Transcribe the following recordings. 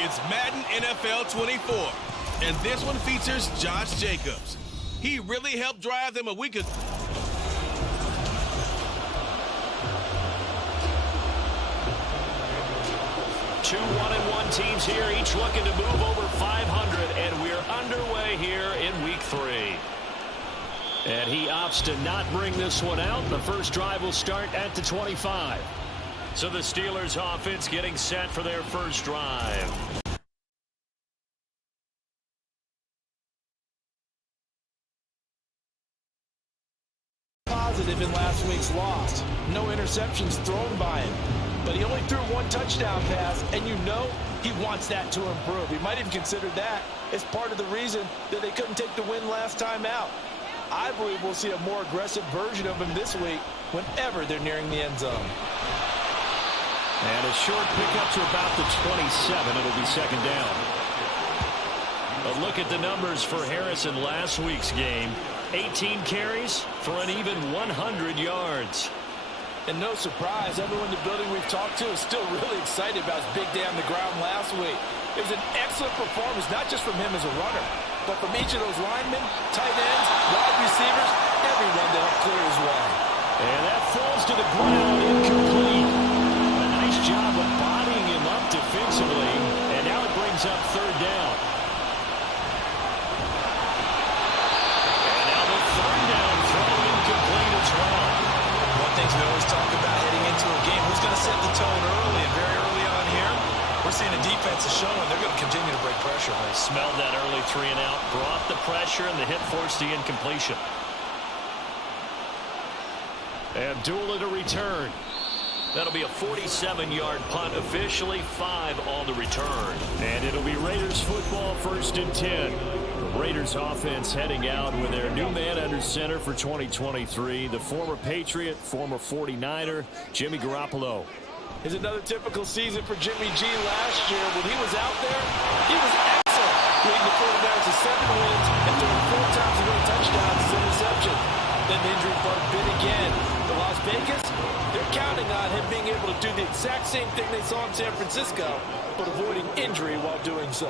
It's Madden NFL 24, and this one features Josh Jacobs. He really helped drive them a week ago. Two 1-1 teams here, each looking to move over 500, and we're underway here in Week 3. And he opts to not bring this one out. The first drive will start at the 25. So the Steelers offense getting set for their first drive. Positive in last week's loss. No interceptions thrown by him. But he only threw one touchdown pass, and you know he wants that to improve. He might even consider that as part of the reason that they couldn't take the win last time out. I believe we'll see a more aggressive version of him this week whenever they're nearing the end zone. And a short pickup to about the 27. It'll be second down. A look at the numbers for Harris in last week's game. 18 carries for an even 100 yards. And no surprise, everyone in the building we've talked to is still really excited about his big day on the ground last week. It was an excellent performance, not just from him as a runner, but from each of those linemen, tight ends, wide receivers, everyone that helped clear his way. And that falls to the ground, incomplete. Nice job of bodying him up defensively, and now it brings up third down. And now the third down throw incomplete as well. One thing we always talk about heading into a game, who's going to set the tone early, and very early on here, we're seeing a defense is showing they're going to continue to break pressure. They smelled that early 3 and out, brought the pressure, and the hit forced the incompletion. Abdullah to return. That'll be a 47-yard punt, officially 5 on the return. And it'll be Raiders football, 1st and 10. The Raiders offense heading out with their new man under center for 2023, the former Patriot, former 49er, Jimmy Garoppolo. It's another typical season for Jimmy G last year. When he was out there, he was excellent, leading the 49ers to 7 wins and throwing 4 times to win touchdowns as interception. Then the injury bug bit again. But Las Vegas, they're counting on him being able to do the exact same thing they saw in San Francisco, but avoiding injury while doing so.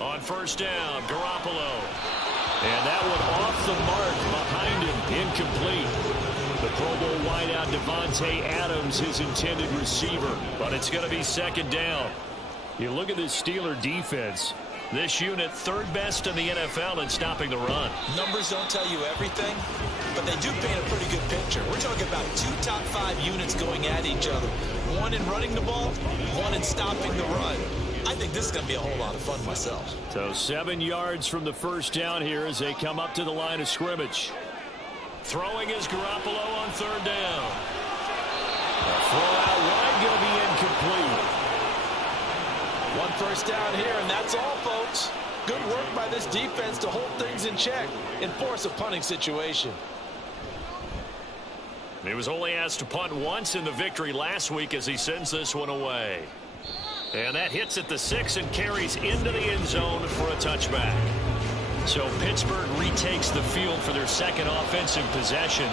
On first down, Garoppolo. And that one off the mark behind him, incomplete. The Pro Bowl wideout Devontae Adams, his intended receiver. But it's going to be second down. You look at this Steeler defense. This unit, 3rd best in the NFL in stopping the run. Numbers don't tell you everything, but they do paint a pretty good picture. We're talking about 2 top 5 units going at each other. One in running the ball, one in stopping the run. I think this is going to be a whole lot of fun myself. So 7 yards from the first down here as they come up to the line of scrimmage. Throwing is Garoppolo on 3rd down. A throw out wide, going to be incomplete. 1 first down here, and that's all, folks. Good work by this defense to hold things in check and force a punting situation. He was only asked to punt once in the victory last week as he sends this one away. And that hits at the 6 and carries into the end zone for a touchback. So Pittsburgh retakes the field for their second offensive possession.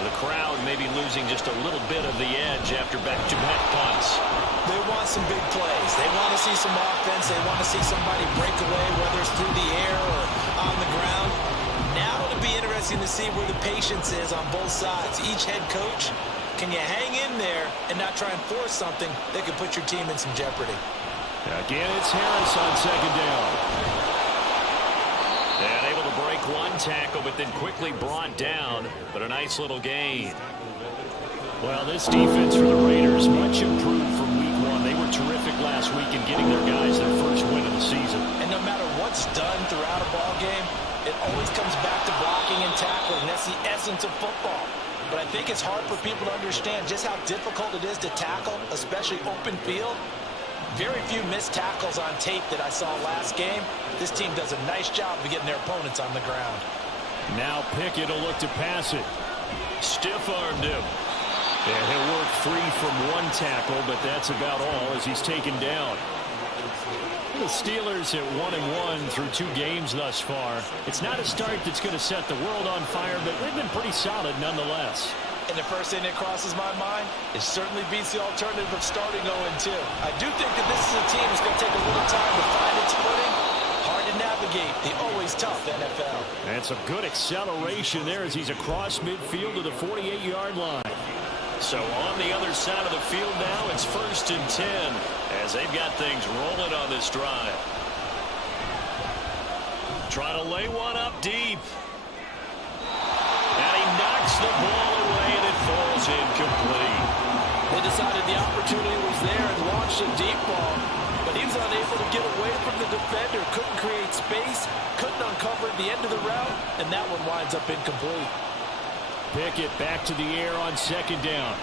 The crowd maybe losing just a little bit of the edge after back-to-back punts. They want some big plays. They want to see some offense. They want to see somebody break away, whether it's through the air or on the ground. Now it'll be interesting to see where the patience is on both sides. Each head coach, can you hang in there and not try and force something that could put your team in some jeopardy? Again, it's Harris on second down. And able to break one tackle, but then quickly brought down. But a nice little gain. Well, this defense for the Raiders, much improved from week one. They were terrific last week in getting their guys their first win of the season. And no matter what's done throughout a ball game, it always comes back to blocking and tackling. That's the essence of football. But I think it's hard for people to understand just how difficult it is to tackle, especially open field. Very few missed tackles on tape that I saw last game. This team does a nice job of getting their opponents on the ground. Now Pickett will look to pass it. Stiff-armed him. And he'll work free from one tackle, but that's about all as he's taken down. The Steelers at 1-1 through 2 games thus far. It's not a start that's going to set the world on fire, but they've been pretty solid nonetheless. And the first thing that crosses my mind, it certainly beats the alternative of starting 0-2. I do think that this is a team that's going to take a little time to find its footing. Hard to navigate the always tough NFL. And some good acceleration there as he's across midfield to the 48-yard line. So on the other side of the field now, it's 1st and 10 as they've got things rolling on this drive. Try to lay one up deep. And he knocks the ball away and it falls incomplete. They decided the opportunity was there and launched a deep ball, but he was unable to get away from the defender, couldn't create space, couldn't uncover the end of the route, and that one winds up incomplete. Pickett back to the air on 2nd down.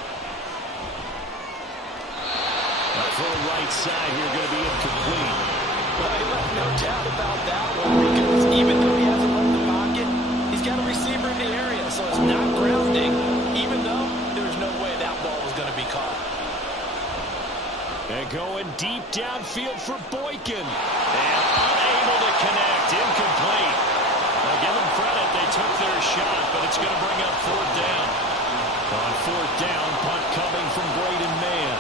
Throw right side here going to be incomplete. Well, he left no doubt about that one because even though he hasn't left the pocket, he's got a receiver in the area, so it's not grounding, even though there's no way that ball was going to be caught. And going deep downfield for Boykin. And unable to connect. Incomplete. I'll give them credit. They took their shot, but it's going to bring up 4th down. On 4th down, punt coming from Braden Mann.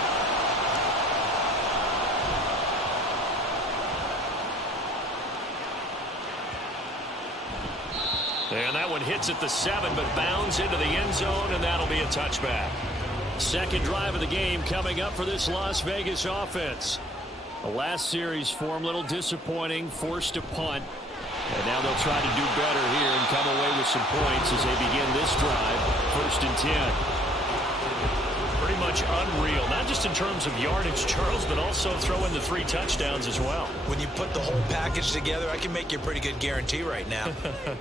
And that one hits at the 7, but bounds into the end zone, and that'll be a touchback. Second drive of the game coming up for this Las Vegas offense. The last series form, a little disappointing, forced to punt. And now they'll try to do better here and come away with some points as they begin this drive. 1st and 10. Pretty much unreal, not just in terms of yardage, Charles, but also throw in the 3 touchdowns as well. When you put the whole package together, I can make you a pretty good guarantee right now.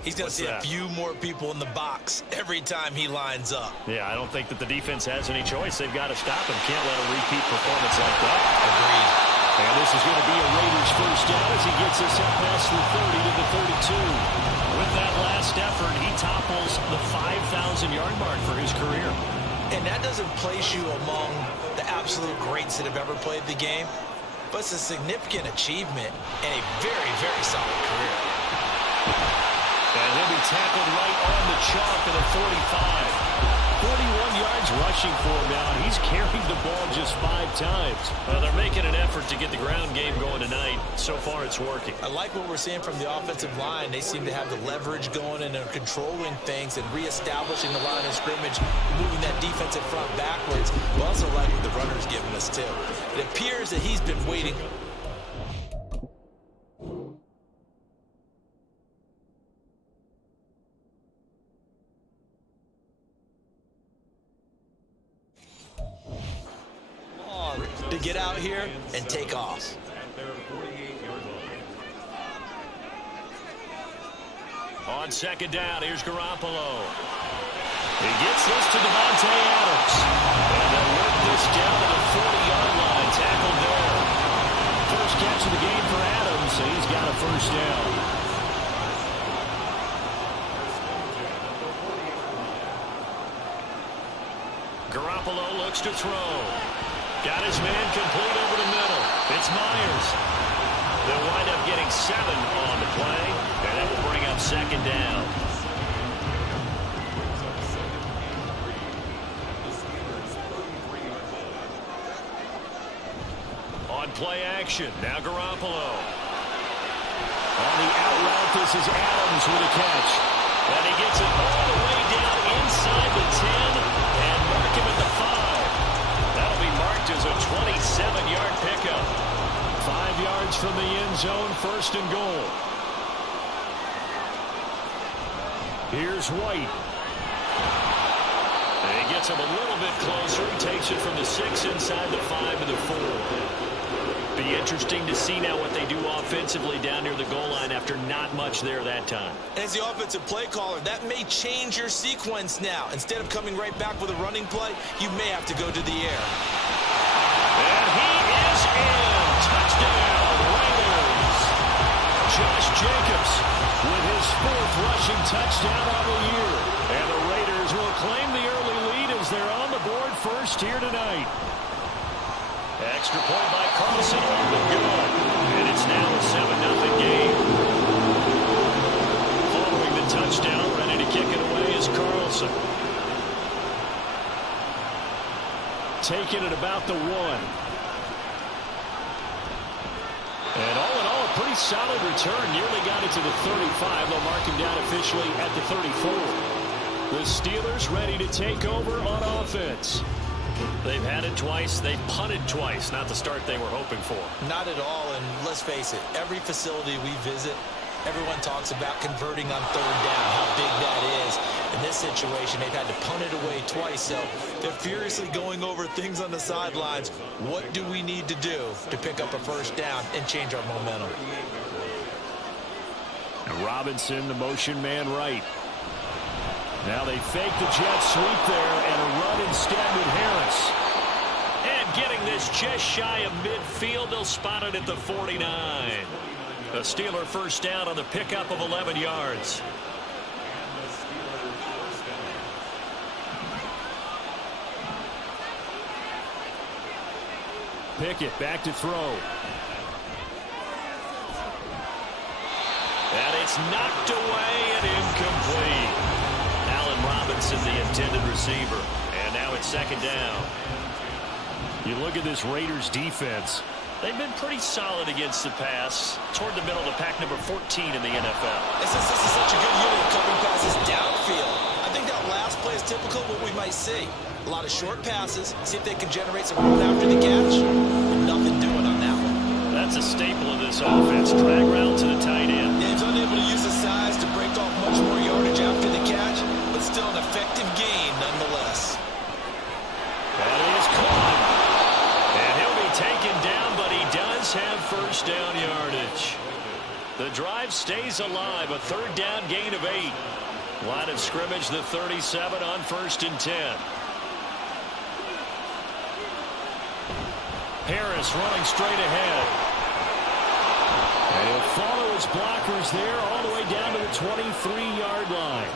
He's going to see that? a few more people in the box every time he lines up. Yeah, I don't think that the defense has any choice. They've got to stop him. Can't let a repeat performance like that. Agreed. And this is going to be a Raiders first down as he gets us up past the 30 to the 32. With that last effort, he topples the 5,000-yard mark for his career. And that doesn't place you among the absolute greats that have ever played the game, but it's a significant achievement and a very, very solid career. And he'll be tackled right on the chalk of the 45. 41 yards rushing for him now. He's carried the ball just 5 times. Well, they're making an effort to get the ground game going tonight. So far, it's working. I like what we're seeing from the offensive line. They seem to have the leverage going and they're controlling things and reestablishing the line of scrimmage, moving that defensive front backwards. We also like what the runner's giving us, too. It appears that he's been waiting. To get out here and take off. On 2nd down, here's Garoppolo. He gets this to Davante Adams. And they'll work this down to the 40-yard line. Tackled there. First catch of the game for Adams, and he's got a first down. Garoppolo looks to throw. Got his man complete over the middle. It's Myers. They'll wind up getting 7 on the play, and that will bring up 2nd down. On play action, now Garoppolo. On the out route, this is Adams with a catch. And he gets it all the way down inside the 10 and mark him at the 5. That'll be marked as a 27-yard pickup. 5 yards from the end zone, 1st and goal. Here's White. And he gets gets him a little bit closer. He takes it from the 6 inside the 5 to the 4. Be interesting to see now what they do offensively down near the goal line after not much there that time. As the offensive play caller, that may change your sequence now. Instead of coming right back with a running play, you may have to go to the air. And he is in. Touchdown, Raiders. Josh Jacobs with his 4th rushing touchdown on the year. And the Raiders will claim the early lead as they're on the board first here tonight. Extra point by Carlson off the good. And it's now a 7-0 game. Following the touchdown, ready to kick it away is Carlson. Taking it about the 1. And all in all, a pretty solid return. Nearly got it to the 35. They'll mark him down officially at the 34. The Steelers ready to take over on offense. They've had it twice. They've punted twice. Not the start they were hoping for. Not at all, and let's face it, every facility we visit, everyone talks about converting on 3rd down, how big that is. In this situation, they've had to punt it away twice, so they're furiously going over things on the sidelines. What do we need to do to pick up a 1st down and change our momentum? And Robinson, the motion man right. Now they fake the jet sweep there and a run instead with Harris. And getting this just shy of midfield, they'll spot it at the 49. A Steeler 1st down on the pickup of 11 yards. Pickett back to throw. And it's knocked away and incomplete. Allen Robinson, the intended receiver. And now it's 2nd down. You look at this Raiders defense. They've been pretty solid against the pass. Toward the middle of the pack, number 14 in the NFL. This is such a good unit of covering passes downfield. I think that last play is typical of what we might see. A lot of short passes. See if they can generate some room after the catch. But nothing doing on that one. That's a staple of this offense. Drag route to the tight end. Yeah, he's unable to use his size to break off much more yardage after the catch, but still an effective gain nonetheless. That is caught. And he'll be taken down, but he does have 1st down yardage. The drive stays alive. A 3rd down gain of 8. Line of scrimmage, the 37 on 1st and 10. Harris running straight ahead. And he'll follow his blockers there all the way down to the 23-yard line.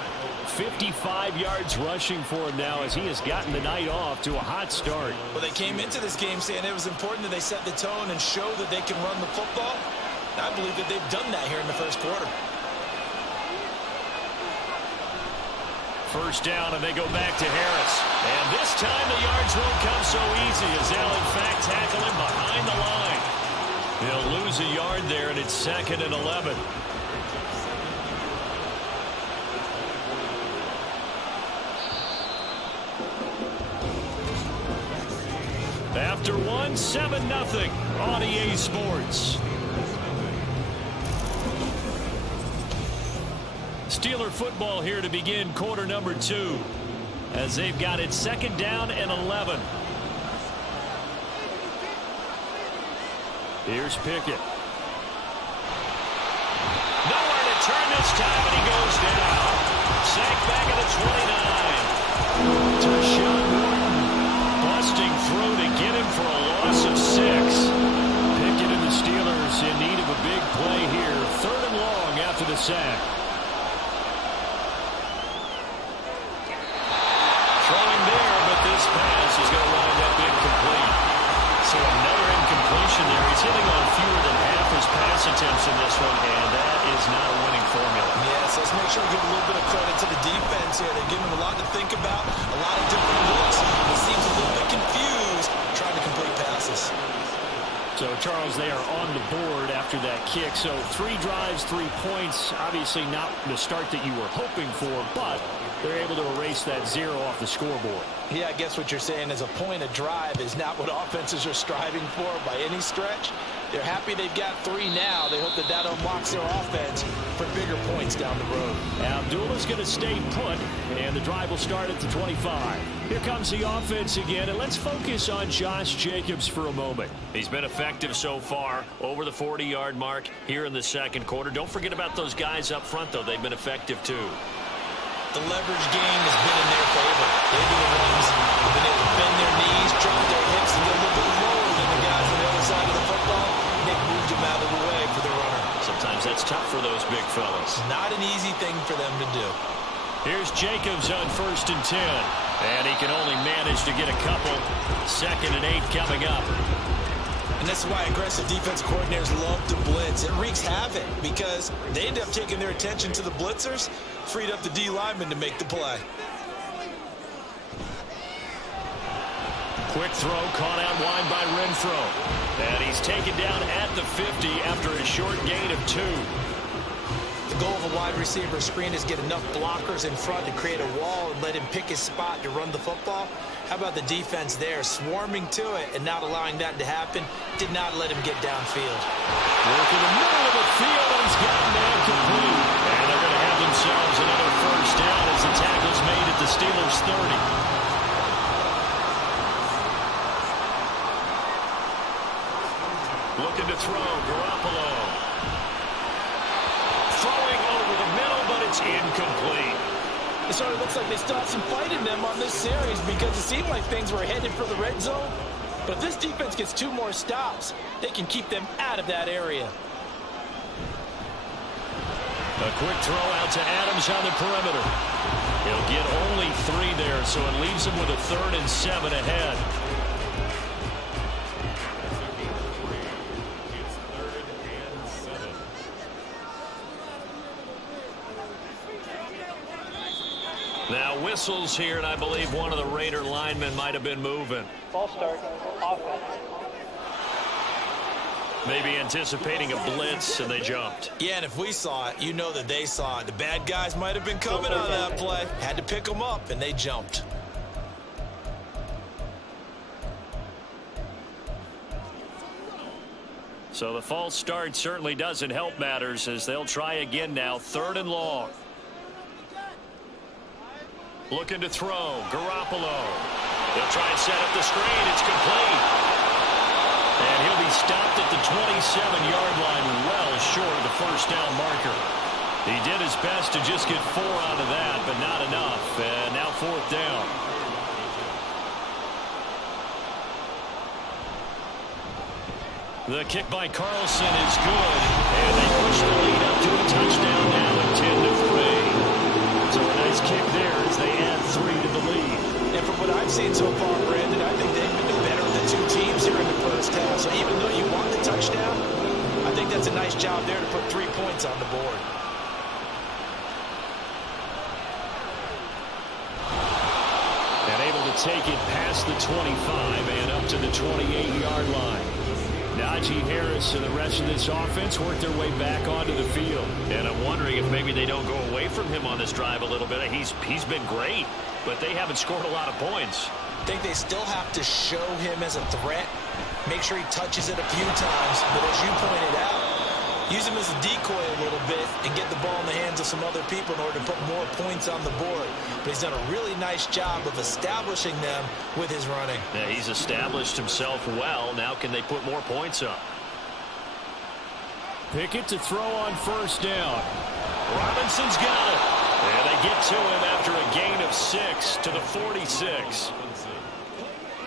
55 yards rushing for him now as he has gotten the night off to a hot start. Well, they came into this game saying it was important that they set the tone and show that they can run the football. I believe that they've done that here in the 1st quarter. 1st down, and they go back to Harris. And this time the yards won't come so easy as they'll, in fact, tackle him behind the line. He'll lose a yard there, and it's 2nd and 11. After 7-0 on EA Sports. Steeler football here to begin quarter number 2 as they've got it 2nd down and 11. Here's Pickett. Nowhere to turn this time, and he goes down. Sacked back at the 29. Tershawn Wharton busting through to get him for a loss of 6. Pickett and the Steelers in need of a big play here. 3rd and long after the sack. Throwing there, but this pass is going to wind up incomplete. So another incompletion there. He's hitting on fewer than half his pass attempts in this one, and that is not a winning formula. Yes, let's make sure we give a little bit of credit to the defense here. They've given him a lot to think about, a lot of different looks. He seems a little bit confused trying to complete passes. So, Charles, they are on the board after that kick. So 3 drives, 3 points. Obviously not the start that you were hoping for, but they're able to erase that 0 off the scoreboard. Yeah, I guess what you're saying is a point of drive is not what offenses are striving for by any stretch. They're happy they've got 3 now. They hope that that unlocks their offense for bigger points down the road. Abdullah's going to stay put, and the drive will start at the 25. Here comes the offense again, and let's focus on Josh Jacobs for a moment. He's been effective so far, over the 40-yard mark here in the second quarter. Don't forget about those guys up front, though. They've been effective, too. The leverage game has been in their favor. They've been wings. They've been able to bend their knees, drop their hips, and get a little bit lower than the guys on the other side of the football. Nick moved them out of the way for the runner. Sometimes that's tough for those big fellas. Not an easy thing for them to do. Here's Jacobs on 1st and 10. And he can only manage to get a couple. 2nd and 8 coming up. And that's why aggressive defense coordinators love to blitz. It wreaks havoc because they end up taking their attention to the blitzers, freed up the D lineman to make the play. Quick throw caught out wide by Renfro. And he's taken down at the 50 after a short gain of 2. The goal of a wide receiver screen is get enough blockers in front to create a wall and let him pick his spot to run the football. How about the defense there, swarming to it and not allowing that to happen? Did not let him get downfield. Work in the middle of the field, and he's got a man complete. And they're going to have themselves another 1st down as the tackle's made at the Steelers' 30. Looking to throw, Garoppolo. Throwing over the middle, but it's incomplete. It sort of looks like they still have some fight in them on this series because it seemed like things were headed for the red zone. But if this defense gets 2 more stops, they can keep them out of that area. A quick throw out to Adams on the perimeter. He'll get only 3 there, so it leaves him with a 3rd and 7 ahead. Now whistles here, and I believe one of the Raider linemen might have been moving. False start, offense. Maybe anticipating a blitz, and they jumped. Yeah, and if we saw it, you know that they saw it. The bad guys might have been coming on that play. Had to pick them up, and they jumped. So the false start certainly doesn't help matters as they'll try again now, 3rd and long. Looking to throw, Garoppolo. He'll try and set up the screen. It's complete. And he'll be stopped at the 27-yard line, well short of the 1st down marker. He did his best to just get 4 out of that, but not enough. And now 4th down. The kick by Carlson is good. And they push the lead up to a touchdown now at 10-3. So a nice kick there as they add 3 to the lead. And from what I've seen so far, Brandon, I think they've been the better of the 2 teams here in the 1st half. So even though you want the touchdown, I think that's a nice job there to put 3 points on the board. And able to take it past the 25 and up to the 28-yard line. Najee Harris and the rest of this offense work their way back onto the field. And I'm wondering if maybe they don't go away from him on this drive a little bit. He's been great, but they haven't scored a lot of points. I think they still have to show him as a threat. Make sure he touches it a few times. But as you pointed out, use him as a decoy a little bit and get the ball in the hands of some other people in order to put more points on the board. But he's done a really nice job of establishing them with his running. Yeah, he's established himself well. Now can they put more points up? Pickett to throw on 1st down. Robinson's got it. And they get to him after a gain of 6 to the 46.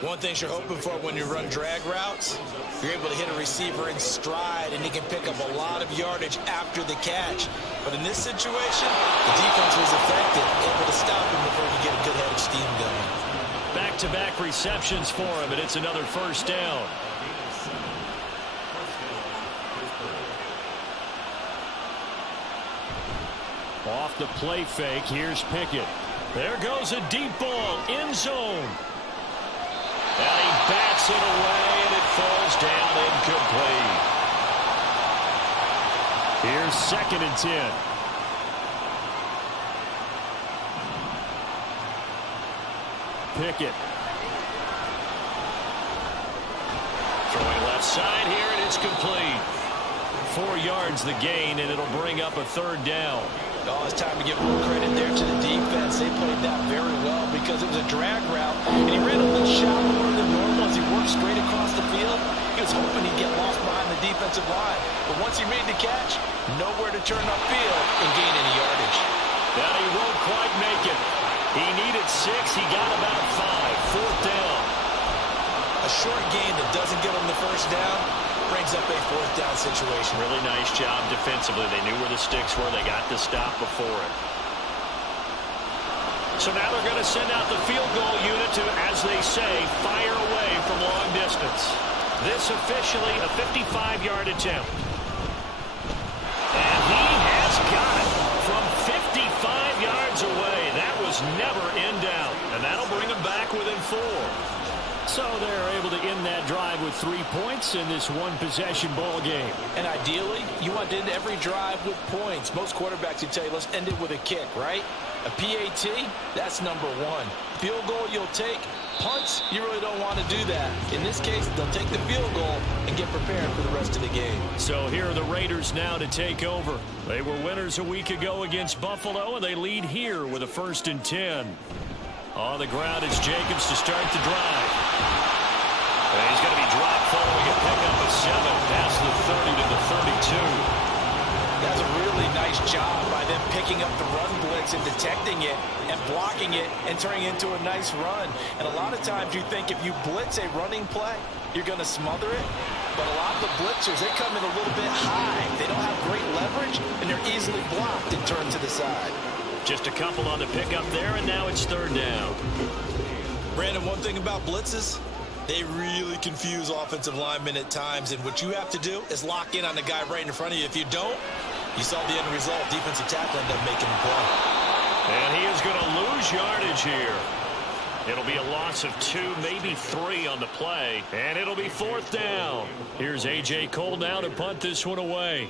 One thing you're hoping for when you run drag routes, you're able to hit a receiver in stride, and he can pick up a lot of yardage after the catch. But in this situation, the defense was effective, able to stop him before he get a good head of steam going. Back-to-back receptions for him, and it's another 1st down. Off the play fake, here's Pickett. There goes a deep ball, end zone. And he bats it away, and it falls down incomplete. Here's 2nd and 10. Pickett. Throwing left side here, and it's complete. 4 yards the gain, and it'll bring up a third down. Oh, it's time to give a little credit there to the defense. They played that very well because it was a drag route, and he ran a little shallower than normal as he worked straight across the field. He was hoping he'd get lost behind the defensive line, but once he made the catch, nowhere to turn upfield and gain any yardage. But he won't quite make it. He needed 6. He got about 5. Fourth down. A short gain that doesn't get him the first down brings up a fourth down situation. Really nice job defensively. They knew where the sticks were. They got the stop before it. So now they're going to send out the field goal unit to, as they say, fire away from long distance. This officially a 55-yard attempt. And he has got it from 55 yards away. That was never in doubt. And that'll bring him back within 4. So they're able to end that drive with 3 points in this one-possession ball game. And ideally, you want to end every drive with points. Most quarterbacks would tell you, let's end it with a kick, right? A PAT, that's number 1. Field goal you'll take. Punts, you really don't want to do that. In this case, they'll take the field goal and get prepared for the rest of the game. So here are the Raiders now to take over. They were winners a week ago against Buffalo, and they lead here with a 1st and 10. On the ground, it's Jacobs to start the drive. And he's going to be dropped following a pickup of 7 past the 30 to the 32. That's a really nice job by them picking up the run blitz and detecting it and blocking it and turning it into a nice run. And a lot of times you think if you blitz a running play, you're going to smother it. But a lot of the blitzers, they come in a little bit high. They don't have great leverage, and they're easily blocked and turned to the side. Just a couple on the pickup there, and now it's 3rd down. Brandon, one thing about blitzes, they really confuse offensive linemen at times, and what you have to do is lock in on the guy right in front of you. If you don't, you saw the end result. Defensive tackle ended up making the play. And he is going to lose yardage here. It'll be a loss of 2, maybe 3 on the play, and it'll be 4th down. Here's A.J. Cole now to punt this one away.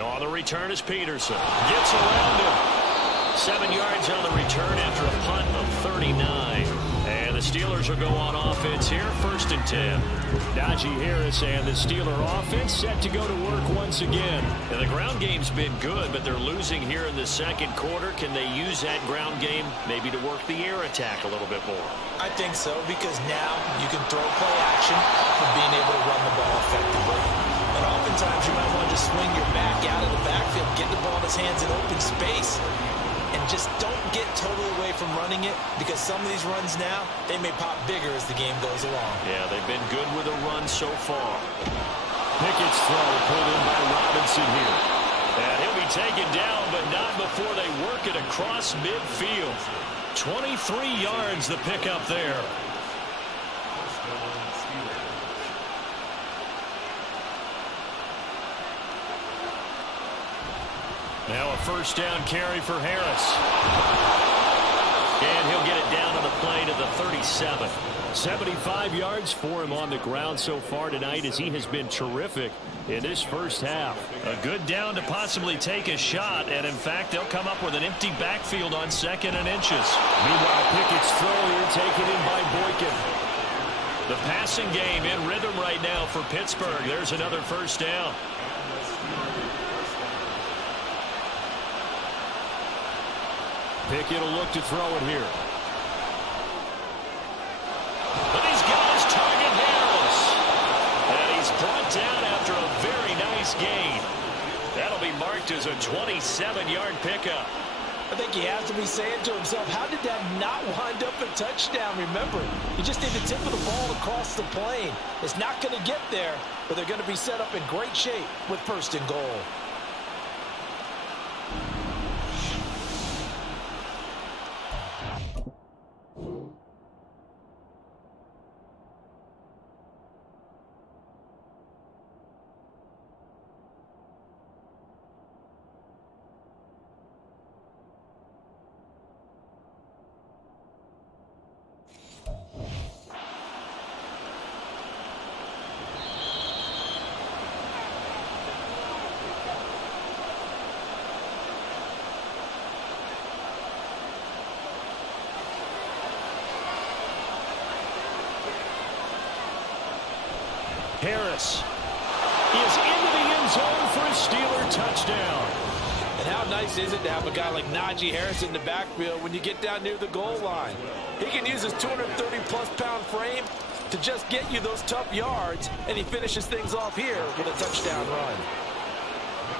On the return is Peterson. Gets around him. 7 yards on the return after a punt of 39. And the Steelers will go on offense here, 1st and 10. Najee Harris and the Steeler offense set to go to work once again. And the ground game's been good, but they're losing here in the 2nd quarter. Can they use that ground game maybe to work the air attack a little bit more? I think so, because now you can throw play action for being able to run the ball effectively. And oftentimes you might want to just swing your back out of the backfield, get the ball in his hands in open space, and just don't get totally away from running it, because some of these runs now, they may pop bigger as the game goes along. Yeah, they've been good with a run so far. Pickett's throw pulled in by Robinson here. And he'll be taken down, but not before they work it across midfield. 23 yards the pickup there. Now a 1st down carry for Harris. And he'll get it down on the play to the 37. 75 yards for him on the ground so far tonight, as he has been terrific in this first half. A good down to possibly take a shot, and in fact, they'll come up with an empty backfield on 2nd and inches. Meanwhile, Pickett's throw here taken in by Boykin. The passing game in rhythm right now for Pittsburgh. There's another 1st down. Pickett will look to throw it here. But he's got his target, Harris. And he's brought down after a very nice gain. That'll be marked as a 27-yard pickup. I think he has to be saying to himself, how did that not wind up a touchdown? Remember, you just need the tip of the ball across the plane. It's not going to get there, but they're going to be set up in great shape with 1st and goal. Thomas is into the end zone for a Steeler touchdown. And how nice is it to have a guy like Najee Harris in the backfield when you get down near the goal line? He can use his 230-plus pound frame to just get you those tough yards, and he finishes things off here with a touchdown run.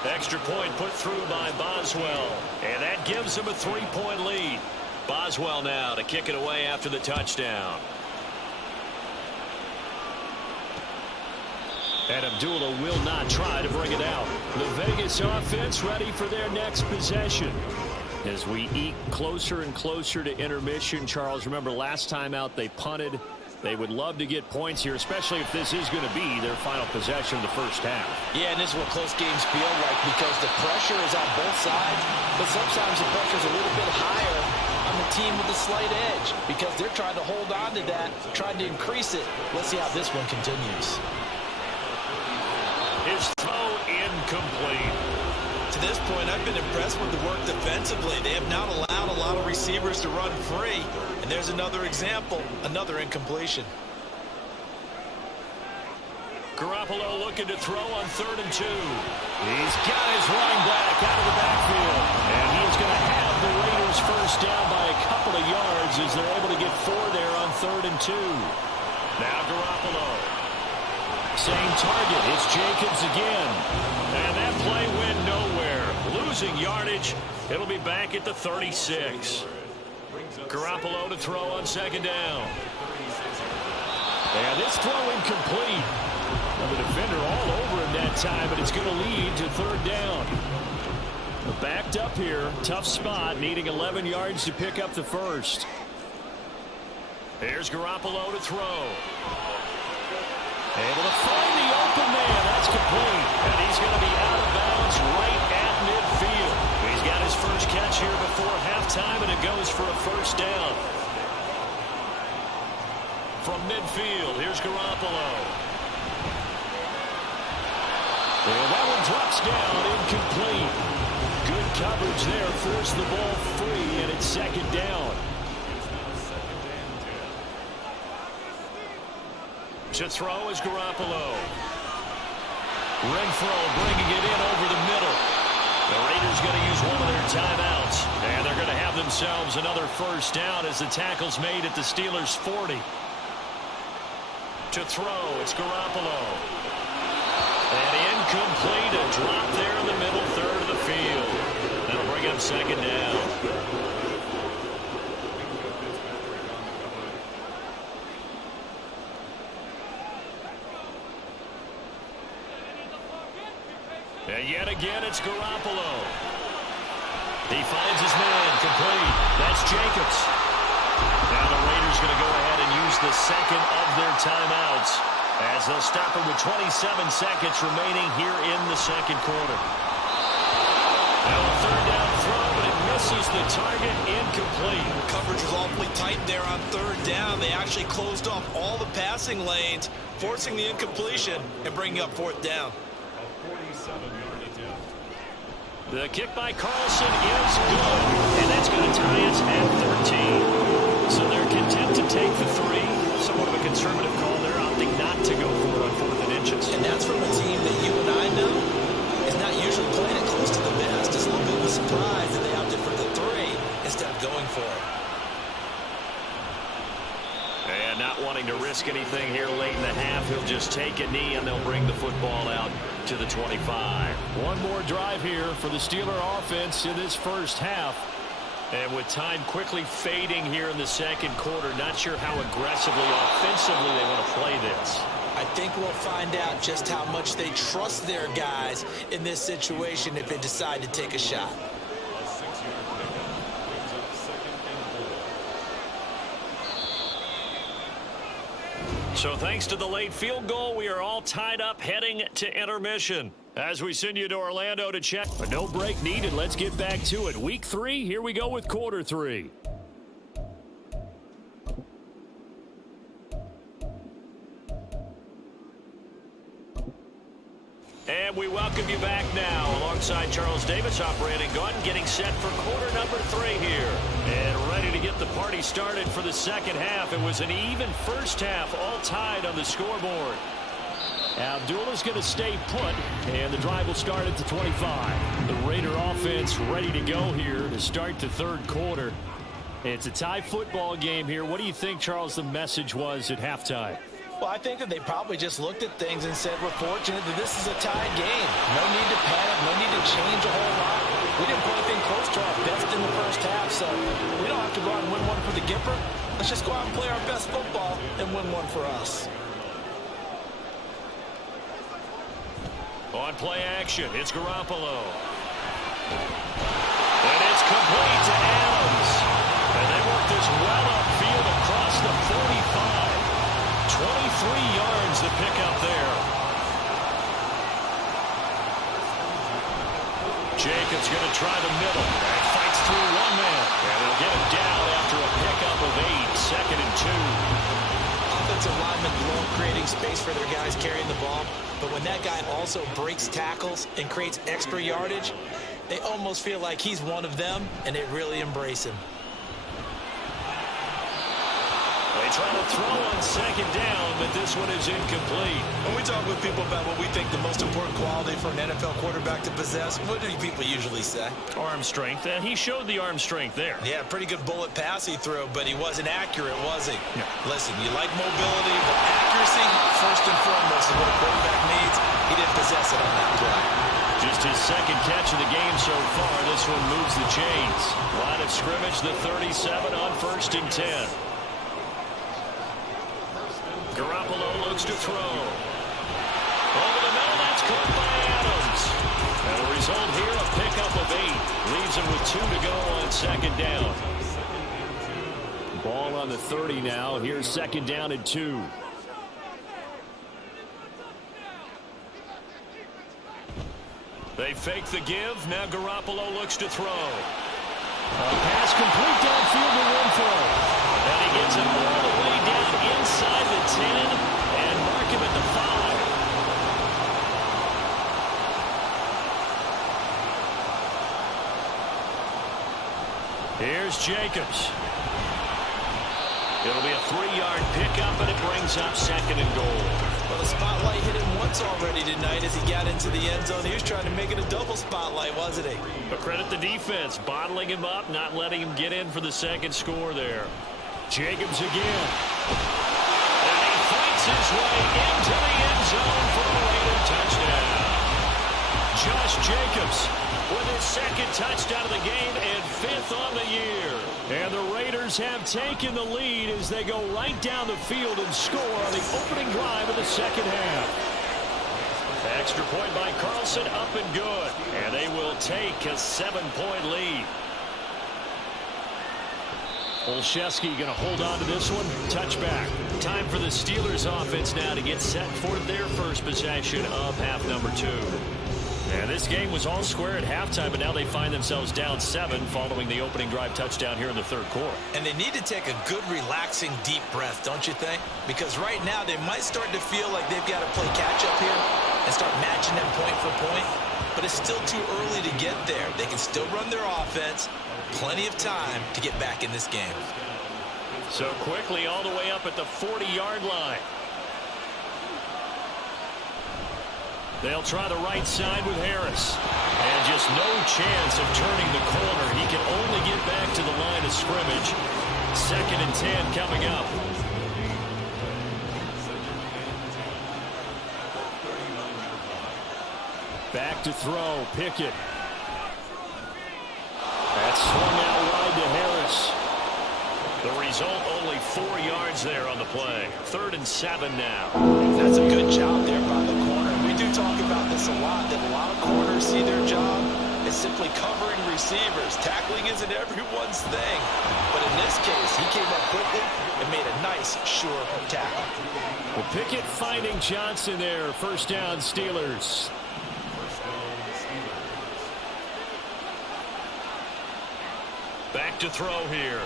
Extra point put through by Boswell, and that gives him a 3-point lead. Boswell now to kick it away after the touchdown. And Abdullah will not try to bring it out. The Vegas offense ready for their next possession. As we eke closer and closer to intermission, Charles, remember last time out they punted. They would love to get points here, especially if this is going to be their final possession of the first half. Yeah, and this is what close games feel like because the pressure is on both sides, but sometimes the pressure is a little bit higher on the team with a slight edge because they're trying to hold on to that, trying to increase it. Let's see how this one continues. His throw incomplete. To this point, I've been impressed with the work defensively. They have not allowed a lot of receivers to run free. And there's another example, another incompletion. Garoppolo looking to throw on 3rd and 2. He's got his running back out of the backfield. And he's going to have the Raiders first down by a couple of yards as they're able to get 4 there on 3rd and 2. Now Garoppolo. Same target. It's Jacobs again. And that play went nowhere. Losing yardage. It'll be back at the 36. Garoppolo to throw on 2nd down. And this throw incomplete. Well, the defender all over him that time, but it's going to lead to 3rd down. Backed up here. Tough spot, needing 11 yards to pick up the first. Here's Garoppolo to throw. Able to find the open man. That's complete. And he's going to be out of bounds right at midfield. He's got his first catch here before halftime, and it goes for a first down. From midfield, here's Garoppolo. And that one drops down, incomplete. Good coverage there, forced the ball free, and it's 2nd down. To throw is Garoppolo. Renfro bringing it in over the middle. The Raiders going to use one of their timeouts. And they're going to have themselves another first down as the tackle's made at the Steelers' 40. To throw, it's Garoppolo. And incomplete, a drop there in the middle third of the field. That'll bring up 2nd down. And yet again, it's Garoppolo. He finds his man, complete. That's Jacobs. Now the Raiders going to go ahead and use the second of their timeouts as they'll stop it with 27 seconds remaining here in the second quarter. Now a 3rd down throw, but it misses the target, incomplete. Coverage was awfully tight there on 3rd down. They actually closed off all the passing lanes, forcing the incompletion and bringing up 4th down. The kick by Carlson is good, and that's going to tie us at 13. So they're content to take the 3. Somewhat of a conservative call. They're opting not to go for it on 4th and inches. And that's from a team that you and I know is not usually playing it close to the vest. It's a little bit of a surprise that they opted for the 3 instead of going for it. And not wanting to risk anything here late in the half, he'll just take a knee and they'll bring the football out to the 25. One more drive here for the Steeler offense in this first half. And with time quickly fading here in the second quarter, not sure how aggressively, offensively they want to play this. I think we'll find out just how much they trust their guys in this situation if they decide to take a shot. So thanks to the late field goal, we are all tied up heading to intermission. As we send you to Orlando to check. But no break needed. Let's get back to it. Week 3, here we go with quarter 3. And we welcome you back now alongside Charles Davis, operating gun, getting set for quarter number 3 here. And ready to get the party started for the second half. It was an even first half, all tied on the scoreboard. Abdullah's going to stay put, and the drive will start at the 25. The Raider offense ready to go here to start the third quarter. It's a tie football game here. What do you think, Charles, the message was at halftime? Well, I think that they probably just looked at things and said, we're fortunate that this is a tied game. No need to panic, no need to change a whole lot. We didn't put anything close to our best in the first half, so we don't have to go out and win one for the Gipper. Let's just go out and play our best football and win one for us. On play action, it's Garoppolo. And it's complete to Adams. And they work this well upfield across the 45. 23 yards to pick up there. Jacobs going to try the middle. And fights through one man. And they'll get him down after a pickup of 8. 2nd and 2. Offensive linemen love creating space for their guys carrying the ball. But when that guy also breaks tackles and creates extra yardage, they almost feel like he's one of them, and they really embrace him. They try to throw on 2nd down, but this one is incomplete. When we talk with people about what we think the most important quality for an NFL quarterback to possess, what do people usually say? Arm strength, and he showed the arm strength there. Yeah, pretty good bullet pass he threw, but he wasn't accurate, was he? Yeah. Listen, you like mobility, but accuracy, first and foremost, is what a quarterback needs. He didn't possess it on that play. Just his 2nd catch of the game so far. This one moves the chains. Line of scrimmage, the 37 on 1st and 10. Garoppolo looks to throw. Over the middle, that's caught by Adams. And the result here, a pickup of 8. Leaves him with 2 to go on 2nd down. Ball on the 30 now. Here's 2nd down and 2. They fake the give. Now Garoppolo looks to throw. A pass complete downfield to Renfro. And he gets it all the way down inside the 10 and mark him at the 5. Here's Jacobs. It'll be a 3-yard pickup, and it brings up 2nd and goal. Well, the spotlight hit him once already tonight as he got into the end zone. He was trying to make it a double spotlight, wasn't he? But credit the defense, bottling him up, not letting him get in for the 2nd score there. Jacobs again. And he fights his way into the end zone for a Raider touchdown. Josh Jacobs with his 2nd touchdown of the game and 5th on the year. And the Raiders have taken the lead as they go right down the field and score on the opening drive of the 2nd half. Extra point by Carlson, up and good. And they will take a 7-point lead. Olszewski going to hold on to this one. Touchback. Time for the Steelers offense now to get set for their first possession of half number 2. And this game was all square at halftime, but now they find themselves down 7 following the opening drive touchdown here in the 3rd quarter. And they need to take a good, relaxing, deep breath, don't you think? Because right now they might start to feel like they've got to play catch-up here and start matching them point for point. But it's still too early to get there. They can still run their offense. Plenty of time to get back in this game. So quickly all the way up at the 40-yard line. They'll try the right side with Harris. And just no chance of turning the corner. He can only get back to the line of scrimmage. 2nd and 10 coming up. Back to throw. Pickett. That's swung out wide to Harris. The result, only 4 yards there on the play. 3rd and 7 now. That's a good job there by the corner. We do talk about this a lot, that a lot of corners see their job as simply covering receivers. Tackling isn't everyone's thing. But in this case, he came up quickly and made a nice, sure tackle. Well, Pickett finding Johnson there. 1st down, Steelers. Back to throw here.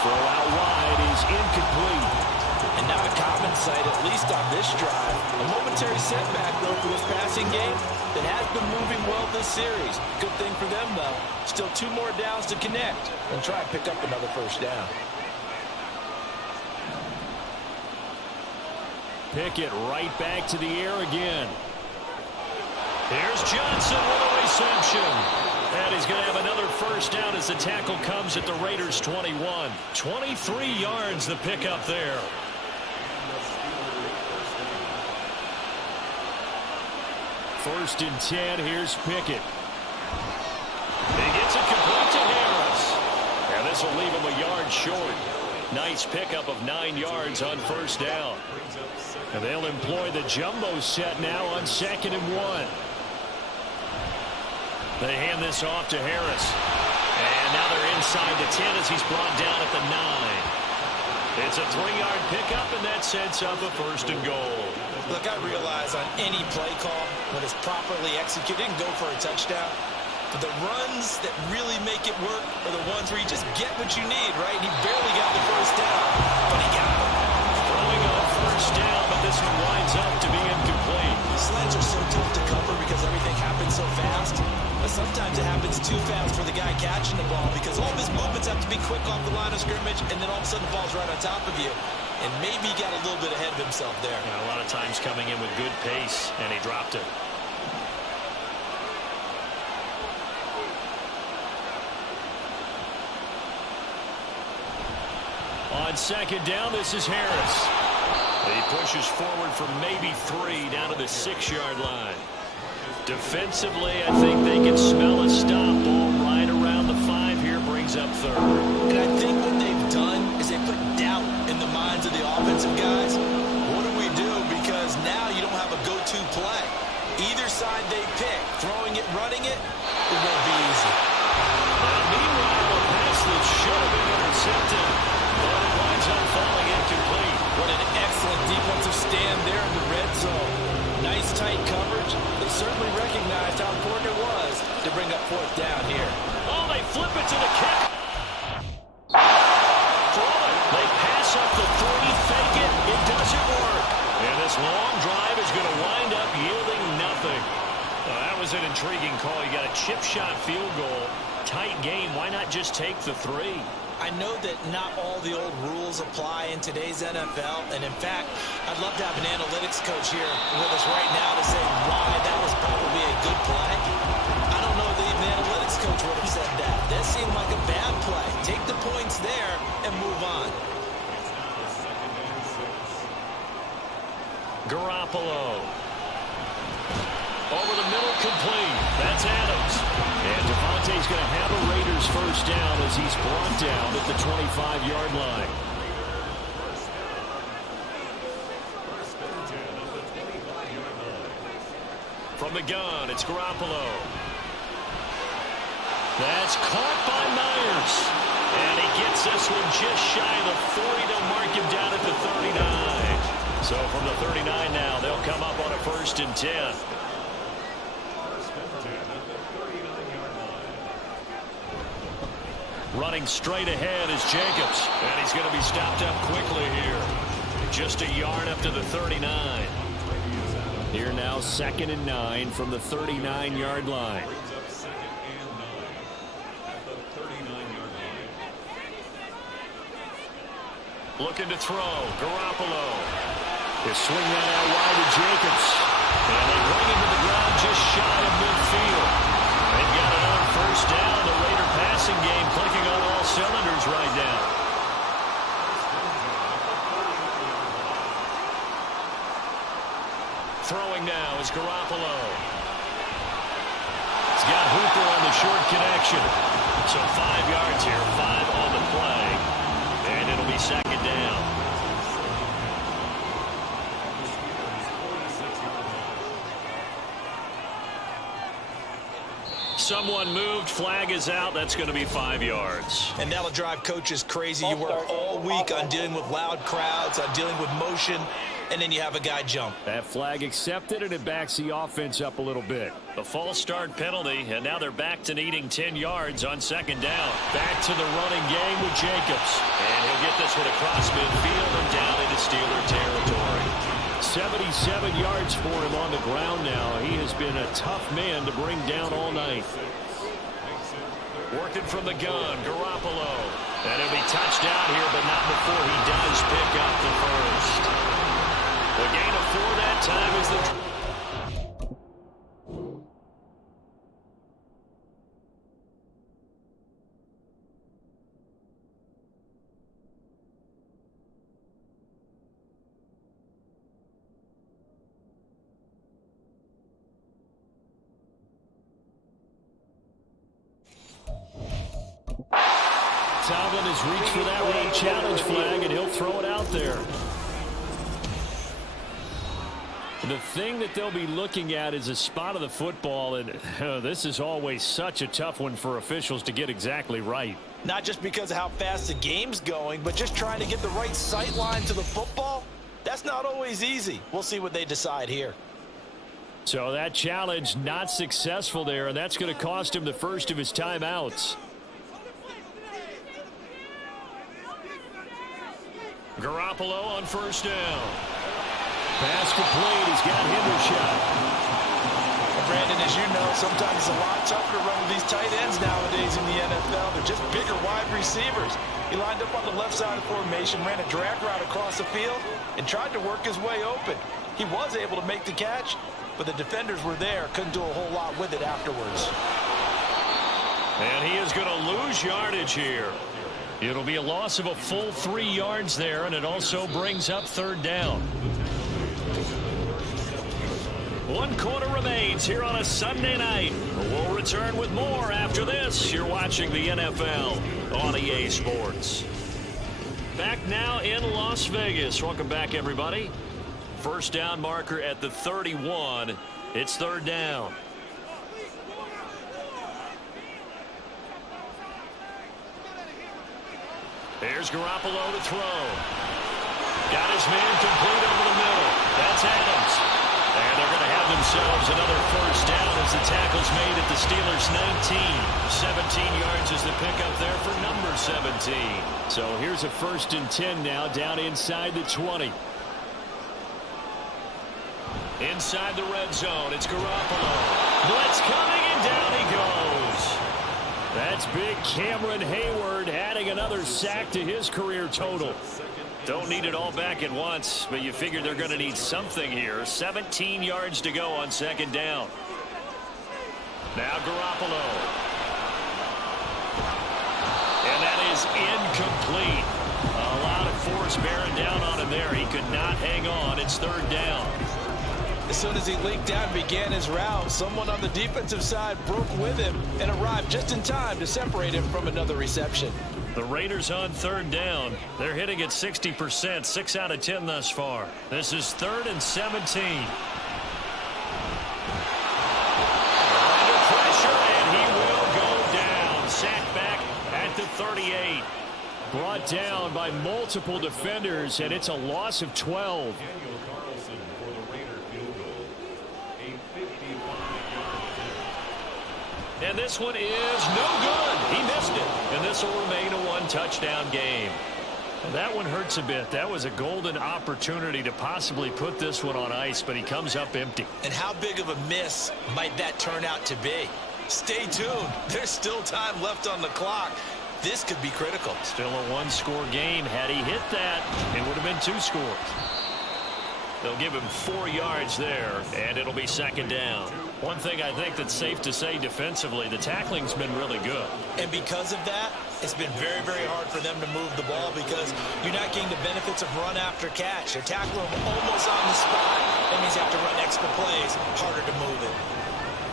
Throw out wide is incomplete. And not a common sight, at least on this drive. A momentary setback, though, for this passing game that has been moving well this series. Good thing for them, though. Still 2 more downs to connect and try and pick up another 1st down. Pickett right back to the air again. Here's Johnson with a reception. And he's going to have another first down as the tackle comes at the Raiders' 21. 23 yards the pickup there. First and 10, here's Pickett. He gets it complete to Harris. And this will leave him a yard short. Nice pickup of 9 yards on first down. And they'll employ the jumbo set now on 2nd and 1. They hand this off to Harris. And now they're inside the 10 as he's brought down at the 9. It's a 3-yard pickup, and that sets up a first and goal. Look, I realize on any play call, when it's properly executed, you can go for a touchdown. But the runs that really make it work are the ones where you just get what you need, right? He barely got the first down, but he got it. Throwing on first down, but this one winds up to be incomplete. Slants are so tough to cover because everything happens so fast. But sometimes it happens too fast for the guy catching the ball because all of his movements have to be quick off the line of scrimmage, and then all of a sudden the ball's right on top of you. And maybe he got a little bit ahead of himself there. A lot of times coming in with good pace, and he dropped it. On second down, this is Harris. He pushes forward for maybe 3 down to the 6-yard line. Defensively, I think they can smell a stop. Ball right around the 5 here, brings up 3rd. And I think what they've done is they put doubt in the minds of the offensive guys. What do we do? Because now you don't have a go-to play. Either side they pick, throwing it, running it, it won't be easy. Meanwhile, a pass that should have been intercepted, but it winds up falling incomplete. What an excellent defensive stand there in the red zone. Nice tight coverage. They certainly recognized how important it was to bring up 4th down here. Oh, they flip it to the kick. Throw it. They pass up the 3, fake it. It doesn't work. And this long drive is going to wind up yielding nothing. Well, that was an intriguing call. You got a chip shot field goal. Tight game. Why not just take the 3? I know that not all the old rules apply in today's NFL, and in fact, I'd love to have an analytics coach here with us right now to say why that was probably a good play. I don't know that even the analytics coach would have said that. That seemed like a bad play. Take the points there and move on. Garoppolo. Over the middle, complete. That's Adams. And Devontae's going to have a Raiders first down as he's brought down at the 25-yard line. From the gun, it's Garoppolo. That's caught by Myers. And he gets this one just shy of the 40 to mark him down at the 39. So from the 39 now, they'll come up on a first and 10. Running straight ahead is Jacobs. And he's going to be stopped up quickly here. Just a yard up to the 39. Here now, 2nd and 9 from the 39-yard line. Looking to throw. Garoppolo. They swing that out wide to Jacobs. And they bring him to the ground just shy of midfield. They've got another first down. The Raider passing game clicking on all cylinders right now. Throwing now is Garoppolo. He's got Hooper on the short connection. So 5 yards here, 5 on the play. And it'll be 2nd down. Someone moved, flag is out. That's going to be 5 yards. And that'll drive coaches crazy. You work all week on dealing with loud crowds, on dealing with motion, and then you have a guy jump. That flag accepted, and it backs the offense up a little bit. A false start penalty, and now they're back to needing 10 yards on 2nd down. Back to the running game with Jacobs. And he'll get this one across midfield and down into Steeler territory. 77 yards for him on the ground now. He has been a tough man to bring down all night. Working from the gun, Garoppolo. And he'll be touched down here, but not before he does pick up the first. The gain of 4 that time is the... Tomlin has reached for that road challenge flag, and he'll throw it out there. The thing that they'll be looking at is a spot of the football, and this is always such a tough one for officials to get exactly right. Not just because of how fast the game's going, but just trying to get the right sight line to the football. That's not always easy. We'll see what they decide here. So that challenge not successful there, and that's going to cost him the first of his timeouts. Garoppolo on first down. Pass complete. He's got Hendershot. Brandon, as you know, sometimes it's a lot tougher to run with these tight ends nowadays in the NFL. They're just bigger wide receivers. He lined up on the left side of the formation, ran a drag route across the field, and tried to work his way open. He was able to make the catch, but the defenders were there, couldn't do a whole lot with it afterwards. And he is going to lose yardage here. It'll be a loss of a full 3 yards there, and it also brings up third down. 1 quarter remains here on a Sunday night. We'll return with more after this. You're watching the NFL on EA Sports. Back now in Las Vegas. Welcome back, everybody. First down marker at the 31. It's third down. There's Garoppolo to throw. Got his man complete over the middle. That's Adams. And they're going to have themselves another first down as the tackle's made at the Steelers' 19. 17 yards is the pickup there for number 17. So here's a 1st and 10 now down inside the 20. Inside the red zone, it's Garoppolo. Blitz coming, and down he goes. That's big Cameron Hayward adding another sack to his career total. Don't need it all back at once, but you figure they're going to need something here. 17 yards to go on second down. Now Garoppolo. And that is incomplete. A lot of force bearing down on him there. He could not hang on. It's third down. As soon as he leaked out and began his route, someone on the defensive side broke with him and arrived just in time to separate him from another reception. The Raiders on third down. They're hitting at 60%, 6 out of 10 thus far. This is 3rd and 17. Under pressure, and he will go down. Sacked back at the 38. Brought down by multiple defenders, and it's a loss of 12. And this one is no good. He missed it. And this will remain a 1-touchdown game. And that one hurts a bit. That was a golden opportunity to possibly put this one on ice, but he comes up empty. And how big of a miss might that turn out to be? Stay tuned. There's still time left on the clock. This could be critical. Still a 1-score game. Had he hit that, it would have been 2 scores. They'll give him 4 yards there, and it'll be second down. One thing I think that's safe to say defensively, the tackling's been really good. And because of that, it's been very, very hard for them to move the ball because you're not getting the benefits of run after catch. They're tackling him almost on the spot. That means you have to run extra plays, harder to move it.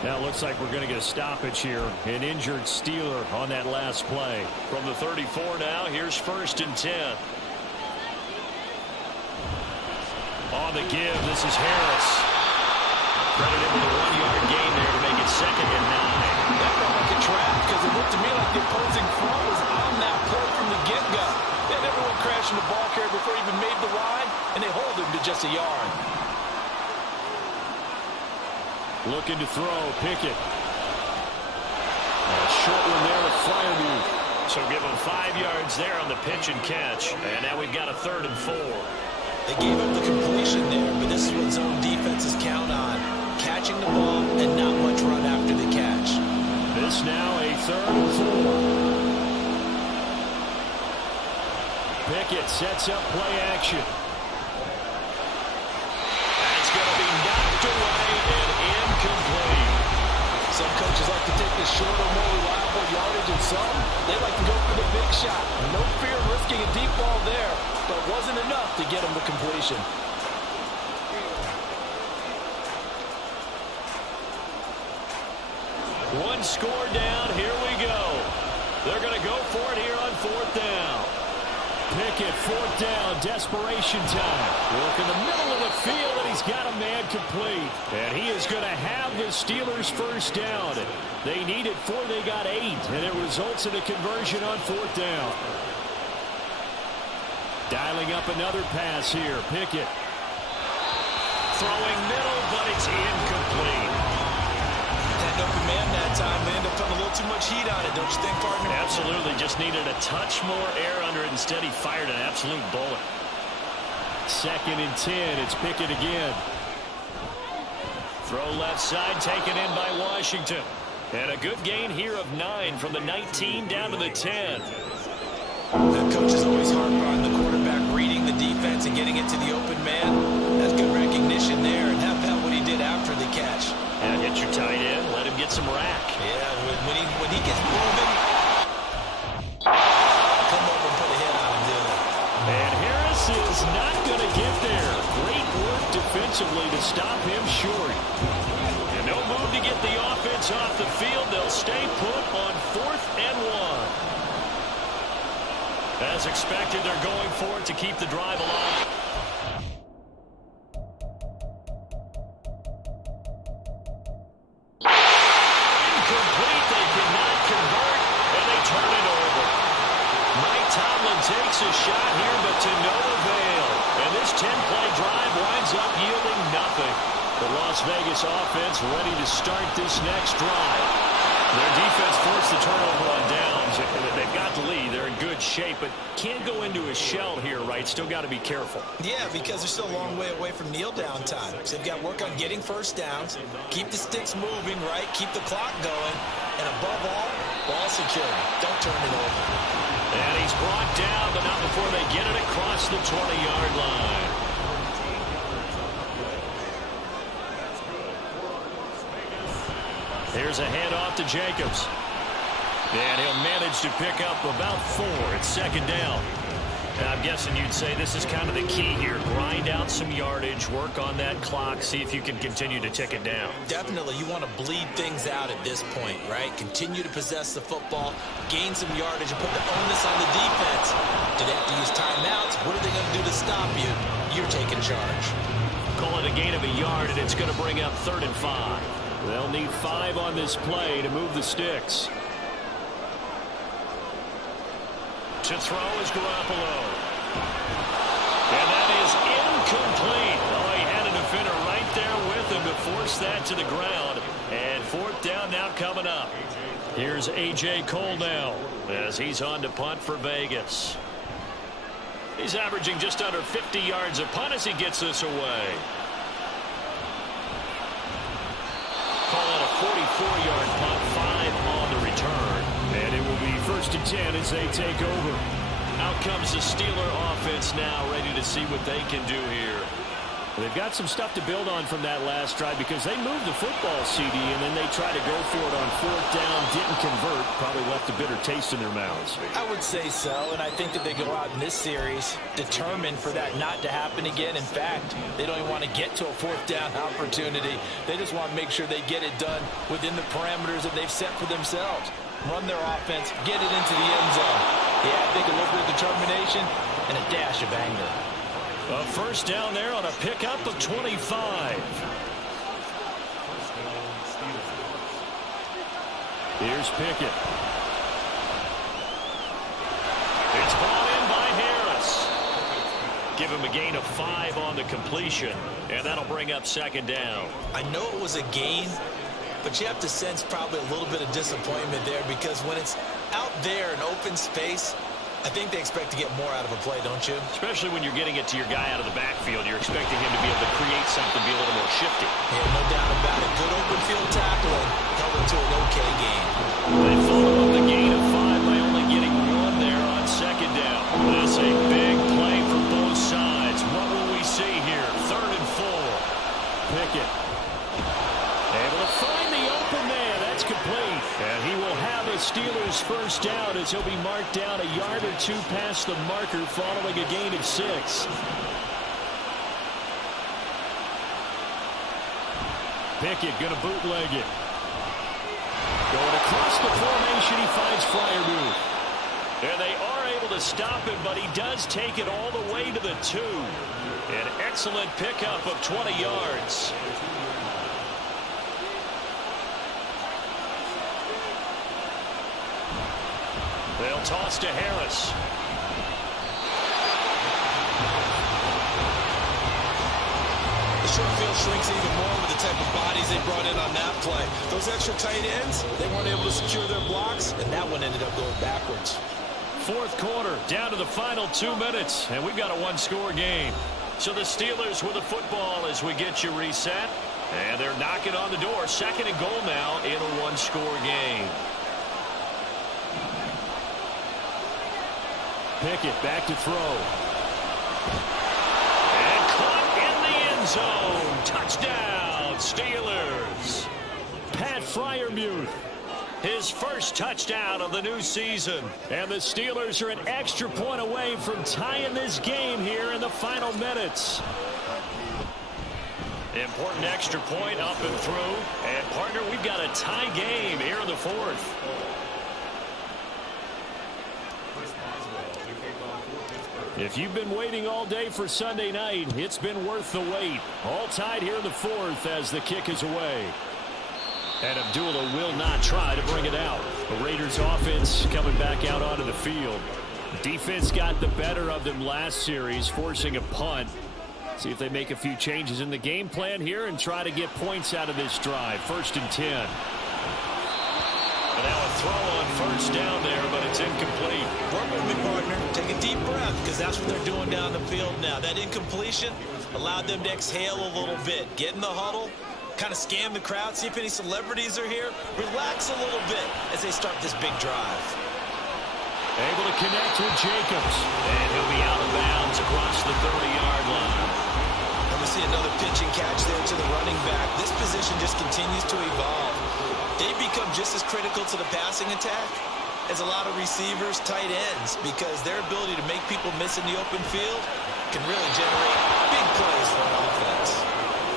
Now it looks like we're going to get a stoppage here. An injured Steeler on that last play. From the 34 now, here's 1st and 10. On the give, this is Harris. Credited with a 1-yard gain there to make it 2nd and 9. That felt like a trap because it looked to me like the opposing front was on that play from the get-go. They had everyone crashing the ball carrier before he even made the line, and they hold him to just a yard. Looking to throw, Pickett. A short one there with Freiermuth. So give him 5 yards there on the pitch and catch. And now we've got a 3rd and 4. They gave up the completion there, but this is what zone defenses count on. Catching the ball and not much run after the catch. This now a 3rd and 4. Pickett sets up play action. Some coaches like to take the shorter, more reliable yardage, and some, they like to go for the big shot. No fear of risking a deep ball there, but it wasn't enough to get him to completion. One score down. Here we go. They're going to go for it here on fourth down. Pickett, fourth down, desperation time. Work in the middle of the field, and he's got a man complete. And he is going to have the Steelers first down. They needed 4, they got 8, and it results in a conversion on fourth down. Dialing up another pass here. Pickett. Throwing middle, but it's incomplete. That open man that time, they end up putting a little too much heat on it, don't you think, partner? Absolutely. Just needed a touch more air under it. Instead, he fired an absolute bullet. 2nd and 10. It's Pickett again. Throw left side, taken in by Washington. And a good gain here of 9 from the 19 down to the 10. The coach is always hard on the quarterback reading the defense and getting it to the open man. That's good recognition there, and how about what he did after the catch? And get your tight end, let him get some rack. Yeah, when he gets moving, come over and put a hit on him, do it. And Harris is not going to get there. Great work defensively to stop him short. And no move to get the offense off the field. They'll stay put on 4th and 1. As expected, they're going for it to keep the drive alive. Incomplete. They cannot convert, and they turn it over. Mike Tomlin takes a shot here, but to no avail. And this 10-play drive winds up yielding nothing. The Las Vegas offense ready to start this next drive. Their defense forced the turnover on downs. They've got the lead. They're in good shape, but can't go into a shell here, right? Still got to be careful. Yeah, because they're still a long way away from kneel down time. So they've got to work on getting first downs, keep the sticks moving, right? Keep the clock going, and above all, ball security. Don't turn it over. And he's brought down, but not before they get it across the 20-yard line. Here's a handoff to Jacobs. And he'll manage to pick up about 4. It's 2nd down. And I'm guessing you'd say this is kind of the key here. Grind out some yardage, work on that clock, see if you can continue to tick it down. Definitely, you want to bleed things out at this point, right? Continue to possess the football, gain some yardage, and put the onus on the defense. Do they have to use timeouts? What are they going to do to stop you? You're taking charge. Call it a gain of a yard, and it's going to bring up 3rd and 5. They'll need 5 on this play to move the sticks. To throw is Garoppolo. And that is incomplete. Oh, he had a defender right there with him to force that to the ground. And 4th down now coming up. Here's A.J. Cole now as he's on to punt for Vegas. He's averaging just under 50 yards a punt as he gets this away. Call it a 44-yard punt, 5 on the return. And it will be 1st and 10 as they take over. Out comes the Steeler offense now, ready to see what they can do here. They've got some stuff to build on from that last drive because they moved the football, CD, and then they tried to go for it on 4th down, didn't convert, probably left a bitter taste in their mouths. I would say so, and I think that they go out in this series determined for that not to happen again. In fact, they don't even want to get to a 4th down opportunity. They just want to make sure they get it done within the parameters that they've set for themselves. Run their offense, get it into the end zone. Yeah, I think a little bit of determination and a dash of anger. A 1st down there on a pickup of 25. Here's Pickett. It's brought in by Harris. Give him a gain of 5 on the completion, and that'll bring up 2nd down. I know it was a gain, but you have to sense probably a little bit of disappointment there because when it's out there in open space, I think they expect to get more out of a play, don't you? Especially when you're getting it to your guy out of the backfield. You're expecting him to be able to create something, be a little more shifty. Yeah, no doubt about it. Good open field tackling held it to an okay gain. They follow up the gain of 5 by only getting 1 there on 2nd down. This a big play for both sides. What will we see here? 3rd and 4. Pickett. Able to find the open man. That's It's complete. And he will have a Steelers first down as he'll be marked down a yard or two past the marker following a gain of 6. Pickett going to bootleg it. Going across the formation, he finds Freiermuth. And they are able to stop him, but he does take it all the way to the 2. An excellent pickup of 20 yards. They'll toss to Harris. The short field shrinks even more with the type of bodies they brought in on that play. Those extra tight ends, they weren't able to secure their blocks, and that one ended up going backwards. Fourth quarter, down to the final 2 minutes, and we've got a one-score game. So the Steelers with the football as we get you reset, and they're knocking on the door. 2nd and goal now in a one-score game. Pickett back to throw. And caught in the end zone. Touchdown, Steelers. Pat Freiermuth. His first touchdown of the new season. And the Steelers are an extra point away from tying this game here in the final minutes. Important extra point up and through. And, partner, we've got a tie game here in the 4th. If you've been waiting all day for Sunday night, it's been worth the wait. All tied here in the 4th as the kick is away. And Abdullah will not try to bring it out. The Raiders offense coming back out onto the field. Defense got the better of them last series, forcing a punt. See if they make a few changes in the game plan here and try to get points out of this drive. 1st and 10. And now a throw on first down there, but it's incomplete. Work with me, partner. Take a deep breath, because that's what they're doing down the field now. That incompletion allowed them to exhale a little bit. Get in the huddle. Kind of scan the crowd, see if any celebrities are here. Relax a little bit as they start this big drive. Able to connect with Jacobs. And he'll be out of bounds across the 30-yard line. And we see another pitch and catch there to the running back. This position just continues to evolve. They become just as critical to the passing attack as a lot of receivers, tight ends, because their ability to make people miss in the open field can really generate big plays for an offense.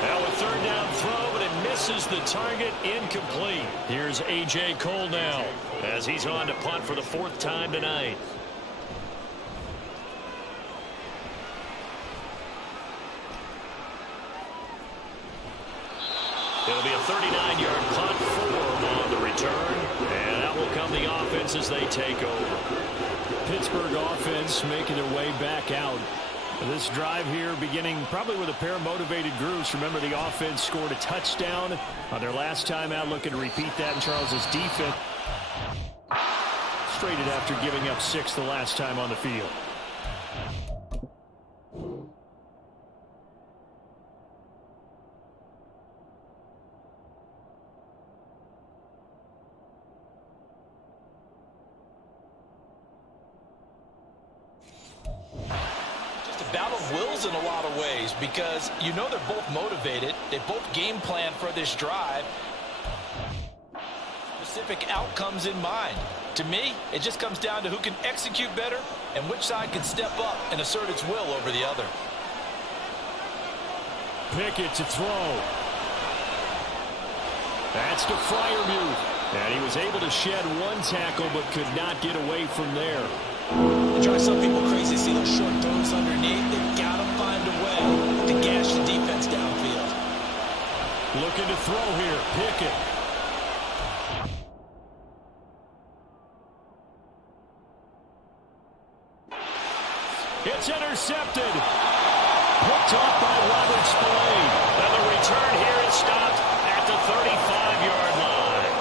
Now a 3rd down throw, but it misses the target. Incomplete. Here's A.J. Cole now as he's on to punt for the 4th time tonight. It'll be a 39-yard punt, 4 on the return, and out will come the offense as they take over. Pittsburgh offense making their way back out. This drive here beginning probably with a pair of motivated groups. Remember, the offense scored a touchdown on their last time out, looking to repeat that in Charles's defense. Traded after giving up 6 the last time on the field. Battle of wills in a lot of ways, because you know they're both motivated. They both game plan for this drive. Specific outcomes in mind. To me, it just comes down to who can execute better and which side can step up and assert its will over the other. Pickett to throw. That's to Freiermuth. And he was able to shed 1 tackle but could not get away from there. It drives some people crazy to see those short throws underneath. They've got to find a way to gash the defense downfield. Looking to throw here. Pickett. It's intercepted. Picked off by Robert Spillane. And the return here is stopped at the 35-yard line.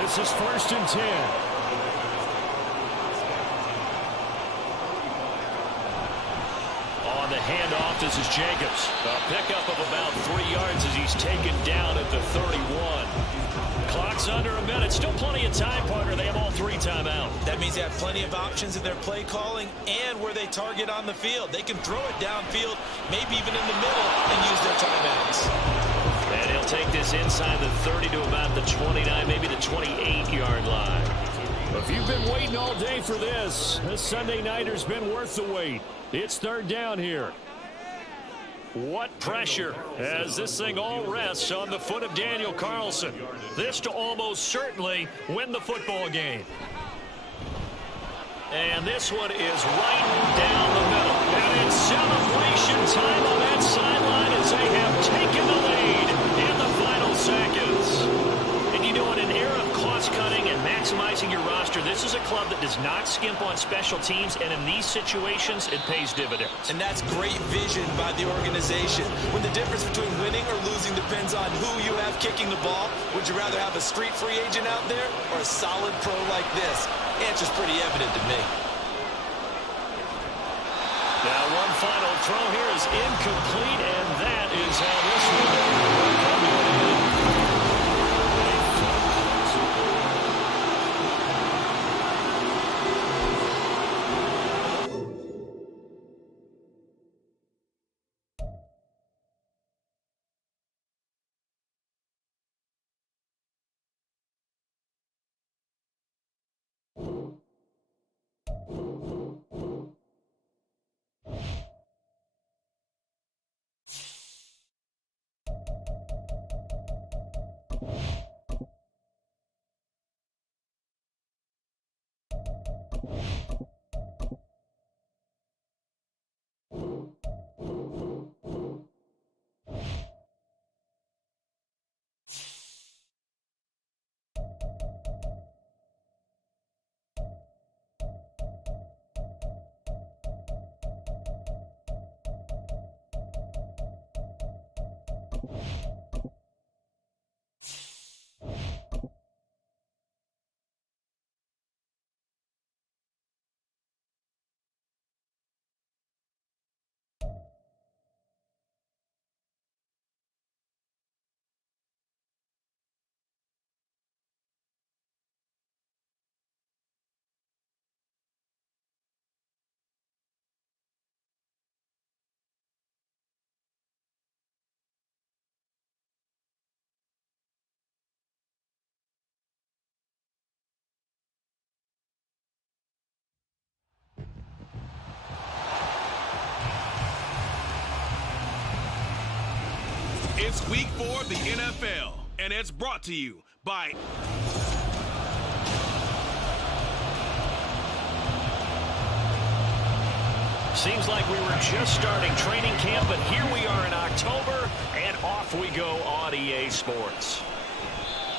This is 1st and 10. On the handoff, this is Jacobs. A pickup of about 3 yards as he's taken down at the 31. Clock's under a minute. Still plenty of time, partner. They have all 3 timeouts. That means they have plenty of options in their play calling and where they target on the field. They can throw it downfield, maybe even in the middle, and use their timeouts. And he'll take this inside the 30 to about the 29, maybe the 28-yard line. If you've been waiting all day for this Sunday nighter's been worth the wait. It's third down here. What pressure as this thing all rests on the foot of Daniel Carlson. This to almost certainly win the football game. And this one is right down the middle. And it's celebration time on that sideline as they have taken the lead in the final seconds. And you know, in an era of cost-cutting and maximizing your roster, this is a club that does not skimp on special teams, and in these situations, it pays dividends. And that's great vision by the organization. When the difference between winning or losing depends on who you have kicking the ball, would you rather have a street free agent out there or a solid pro like this? The answer's pretty evident to me. Now one final throw here is incomplete, and that is how this one will come to an end. It's week 4 of the NFL, and it's brought to you by... Seems like we were just starting training camp, but here we are in October, and off we go on EA Sports.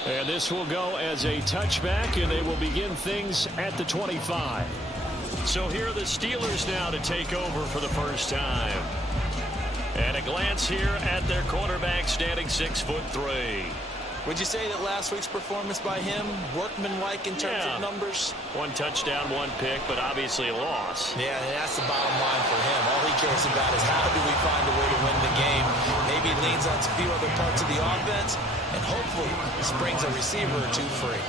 And this will go as a touchback, and they will begin things at the 25. So here are the Steelers now to take over for the first time. And a glance here at their quarterback, standing 6'3". Would you say that last week's performance by him, workmanlike in terms of numbers? 1 touchdown, 1 pick, but obviously a loss. Yeah, and that's the bottom line for him. All he cares about is how do we find a way to win the game. Maybe he leans on a few other parts of the offense, and hopefully springs a receiver or two free.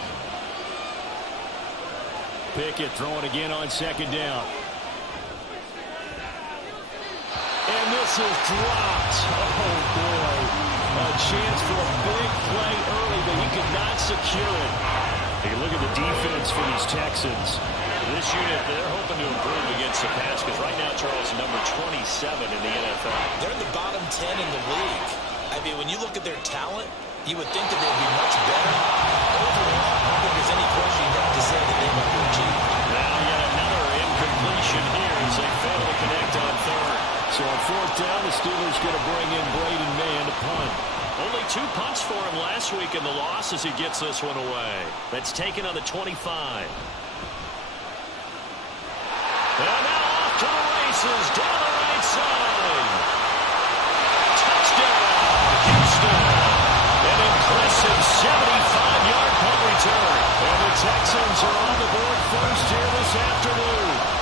Pickett throwing again on second down. And this is dropped. Oh, boy. A chance for a big play early, but he could not secure it. Hey, look at the defense for these Texans. This unit, they're hoping to improve against the pass because right now, Charles, number 27 in the NFL. They're in the bottom 10 in the league. I mean, when you look at their talent, you would think that they'd be much better. Overall, I don't think there's any question you have to say that they've overachieved. Now yet another incompletion here as they fail to connect on third. So on fourth down, the Steelers going to bring in Braden Mann to punt. Only 2 punts for him last week in the loss as he gets this one away. That's taken on the 25. And now off to the races down the right side. Touchdown, Houston. An impressive 75-yard punt return. And the Texans are on the board first here this afternoon.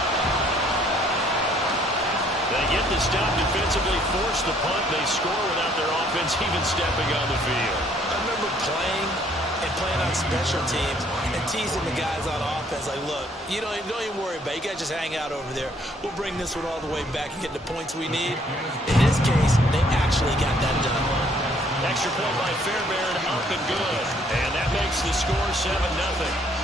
They get the stop defensively, force the punt. They score without their offense even stepping on the field. I remember playing on special teams and teasing the guys on offense like, look, you don't even worry about it. You guys just hang out over there. We'll bring this one all the way back and get the points we need. In this case, they actually got that done. Extra point by Fairbairn, up and good. And that makes the score 7-0.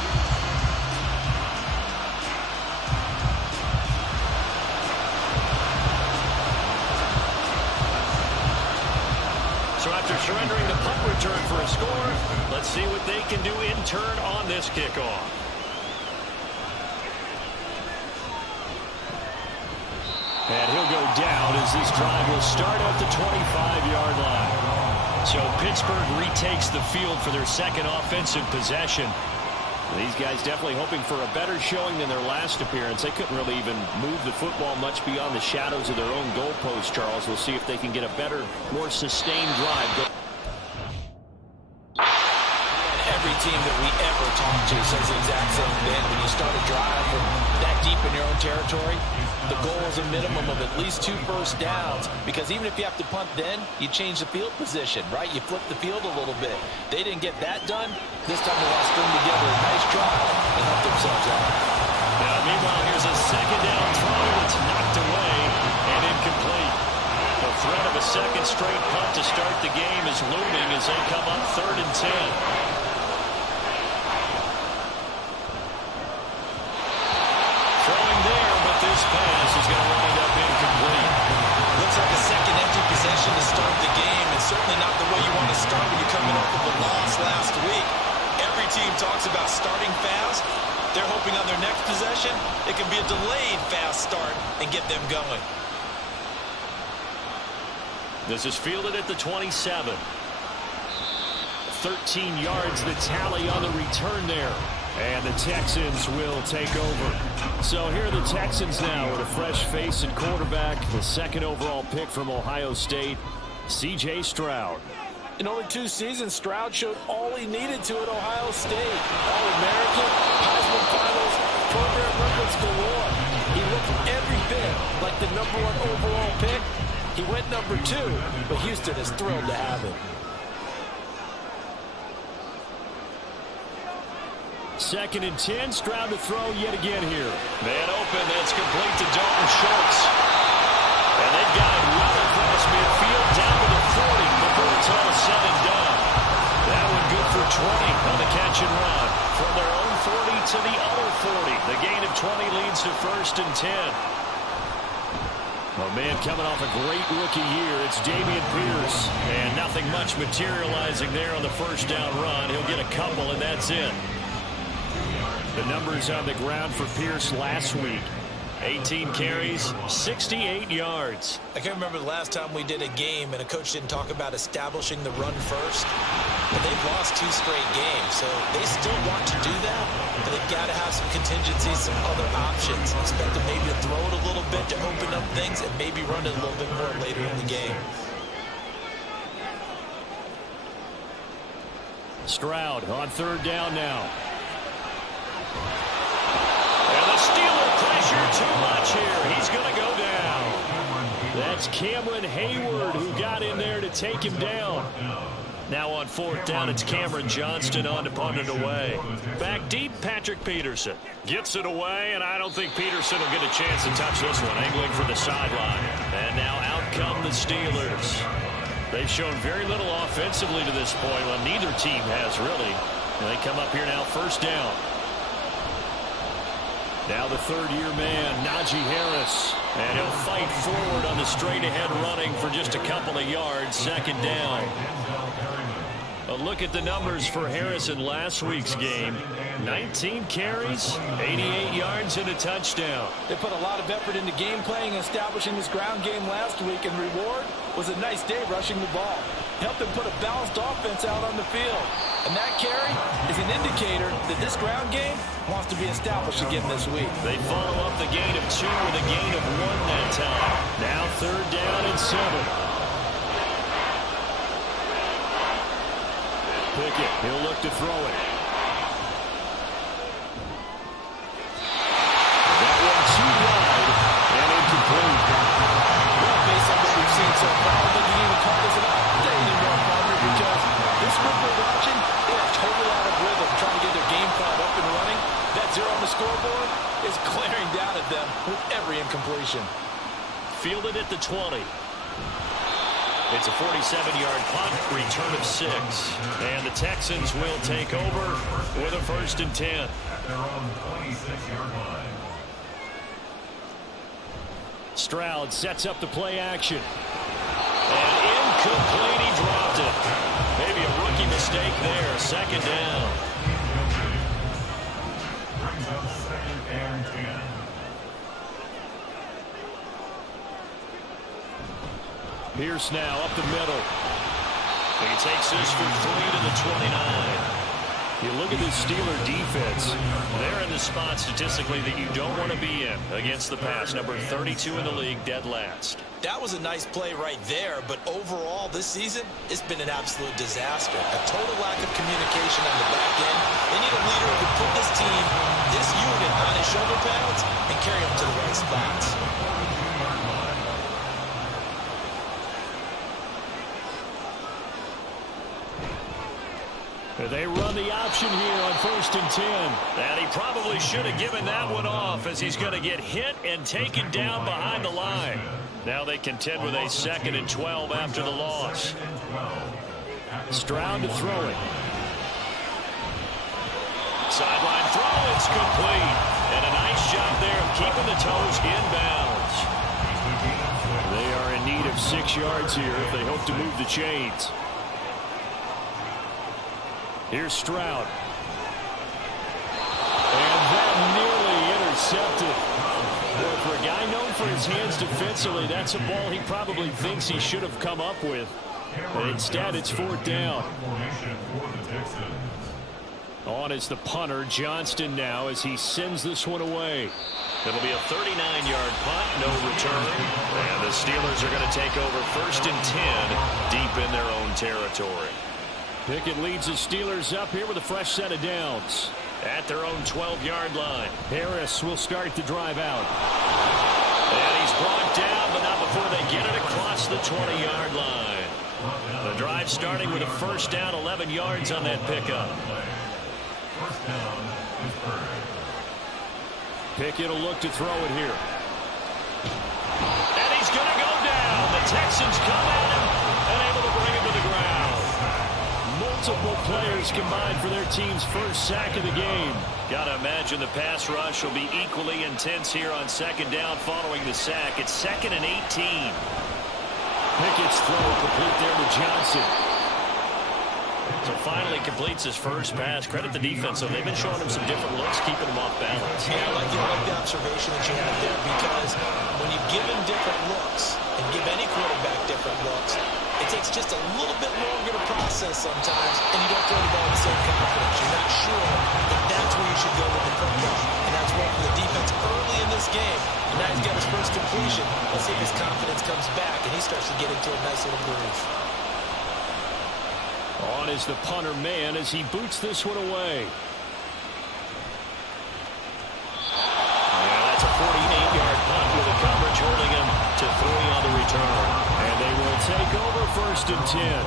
So after surrendering the punt return for a score, let's see what they can do in turn on this kickoff. And he'll go down as this drive will start at the 25-yard line. So Pittsburgh retakes the field for their second offensive possession. These guys definitely hoping for a better showing than their last appearance. They couldn't really even move the football much beyond the shadows of their own goalpost, Charles. We'll see if they can get a better, more sustained drive. Every team that we ever talk to says the exact same thing. When you start a drive from that deep in your own territory, the goal is a minimum of at least 2 first downs, because even if you have to punt then, you change the field position, right? You flip the field a little bit. They didn't get that done. This time they want to string together a nice drive and help themselves out. Now, meanwhile, here's a second down throw that's knocked away and incomplete. The threat of a second straight punt to start the game is looming as they come up 3rd and 10. This pass is going to wind up incomplete. Looks like a second empty possession to start the game, and certainly not the way you want to start when you're coming off of a loss last week. Every team talks about starting fast. They're hoping on their next possession it can be a delayed fast start and get them going. This is fielded at the 27. 13 yards the tally on the return there. And the Texans will take over. So here are the Texans now with a fresh face at quarterback. The second overall pick from Ohio State, C.J. Stroud. In only 2 seasons, Stroud showed all he needed to at Ohio State. All-American, Heisman Finals, program records galore. He looked every bit like the #1 overall pick. He went #2, but Houston is thrilled to have him. 2nd and 10, Stroud to throw yet again here. Man open, that's complete to Dalton Schultz. And they've got it well across midfield down to the 40 before it's all said and done. That one good for 20 on the catch and run. From their own 40 to the other 40. The gain of 20 leads to 1st and 10. Oh, man, coming off a great rookie year, it's Dameon Pierce. And nothing much materializing there on the first down run. He'll get a couple, and that's it. The numbers on the ground for Pierce last week. 18 carries, 68 yards. I can't remember the last time we did a game and a coach didn't talk about establishing the run first. But they've lost 2 straight games, so they still want to do that. But they've got to have some contingencies, some other options. Expect them maybe to throw it a little bit to open up things and maybe run it a little bit more later in the game. Stroud on 3rd down now. And the Steeler pressure too much here. He's going to go down. That's Cameron Hayward who got in there to take him down. Now on 4th down, it's Cameron Johnston on to punt it away. Back deep, Patrick Peterson. Gets it away, and I don't think Peterson will get a chance to touch this one. Angling for the sideline. And now out come the Steelers. They've shown very little offensively to this point. Well, neither team has really. And they come up here now 1st down. Now the 3rd-year man, Najee Harris. And he'll fight forward on the straight-ahead running for just a couple of yards. 2nd down. A look at the numbers for Harris in last week's game. 19 carries, 88 yards, and a touchdown. They put a lot of effort into game playing and establishing this ground game last week, and reward was a nice day rushing the ball. Helped them put a balanced offense out on the field. And that carry is an indicator that this ground game wants to be established again this week. They follow up the gain of 2 with a gain of 1 that time. Now 3rd down and 7. Pickett, he'll look to throw it. That one too wide and incomplete. Well, based on what we've seen so far, I don't think you can even call this an update anymore, partner, because this group we're watching, they are totally out of rhythm, trying to get their game plan up and running. That 0 on the scoreboard is glaring down at them with every incompletion. Fielded at the 20. It's a 47-yard punt, return of 6. And the Texans will take over with a 1st and 10. Stroud sets up the play action. And incomplete, he dropped it. Maybe a rookie mistake there, 2nd down. Pierce now up the middle. He takes this for 3 to the 29. You look at this Steeler defense. They're in the spot statistically that you don't want to be in against the pass. Number 32 in the league, dead last. That was a nice play right there, but overall this season, it's been an absolute disaster. A total lack of communication on the back end. They need a leader who can put this team, this unit, on his shoulder pads and carry them to the right spots. They run the option here on 1st and 10. And he probably should have given that one off, as he's going to get hit and taken down behind the line. Now they contend with a 2nd and 12 after the loss. Stroud to throw it. Sideline throw, it's complete. And a nice job there of keeping the toes inbounds. They are in need of 6 yards here if they hope to move the chains. Here's Stroud. And that nearly intercepted. Well, for a guy known for his hands defensively, that's a ball he probably thinks he should have come up with. But instead, it's 4th down. On is the punter, Johnston, now as he sends this one away. It'll be a 39-yard punt, no return. And the Steelers are going to take over 1st and 10 deep in their own territory. Pickett leads the Steelers up here with a fresh set of downs. At their own 12-yard line. Harris will start the drive out. And he's brought down, but not before they get it across the 20-yard line. The drive starting with a 1st down, 11 yards on that pickup. Pickett will look to throw it here. And he's going to go down. The Texans come at him and able to bring him to the ground. Multiple players combined for their team's first sack of the game. Gotta imagine the pass rush will be equally intense here on 2nd down following the sack. It's 2nd and 18. Pickett's throw complete there to Johnson. So finally completes his first pass. Credit the defense. So they've been showing him some different looks, keeping him off balance. Yeah, I like the observation that you had there, because when you give him different looks and give any quarterback different looks, it takes just a little bit longer to process sometimes, and you don't throw the ball with the same confidence. You're not sure that that's where you should go with the football. And that's where for the defense early in this game. And now he's got his first completion. Let's see if his confidence comes back and he starts to get into a nice little groove. On is the punter man as he boots this one away. Yeah, that's a 48-yard punt with a coverage holding him to 3 on the return. And they will take over 1st and 10.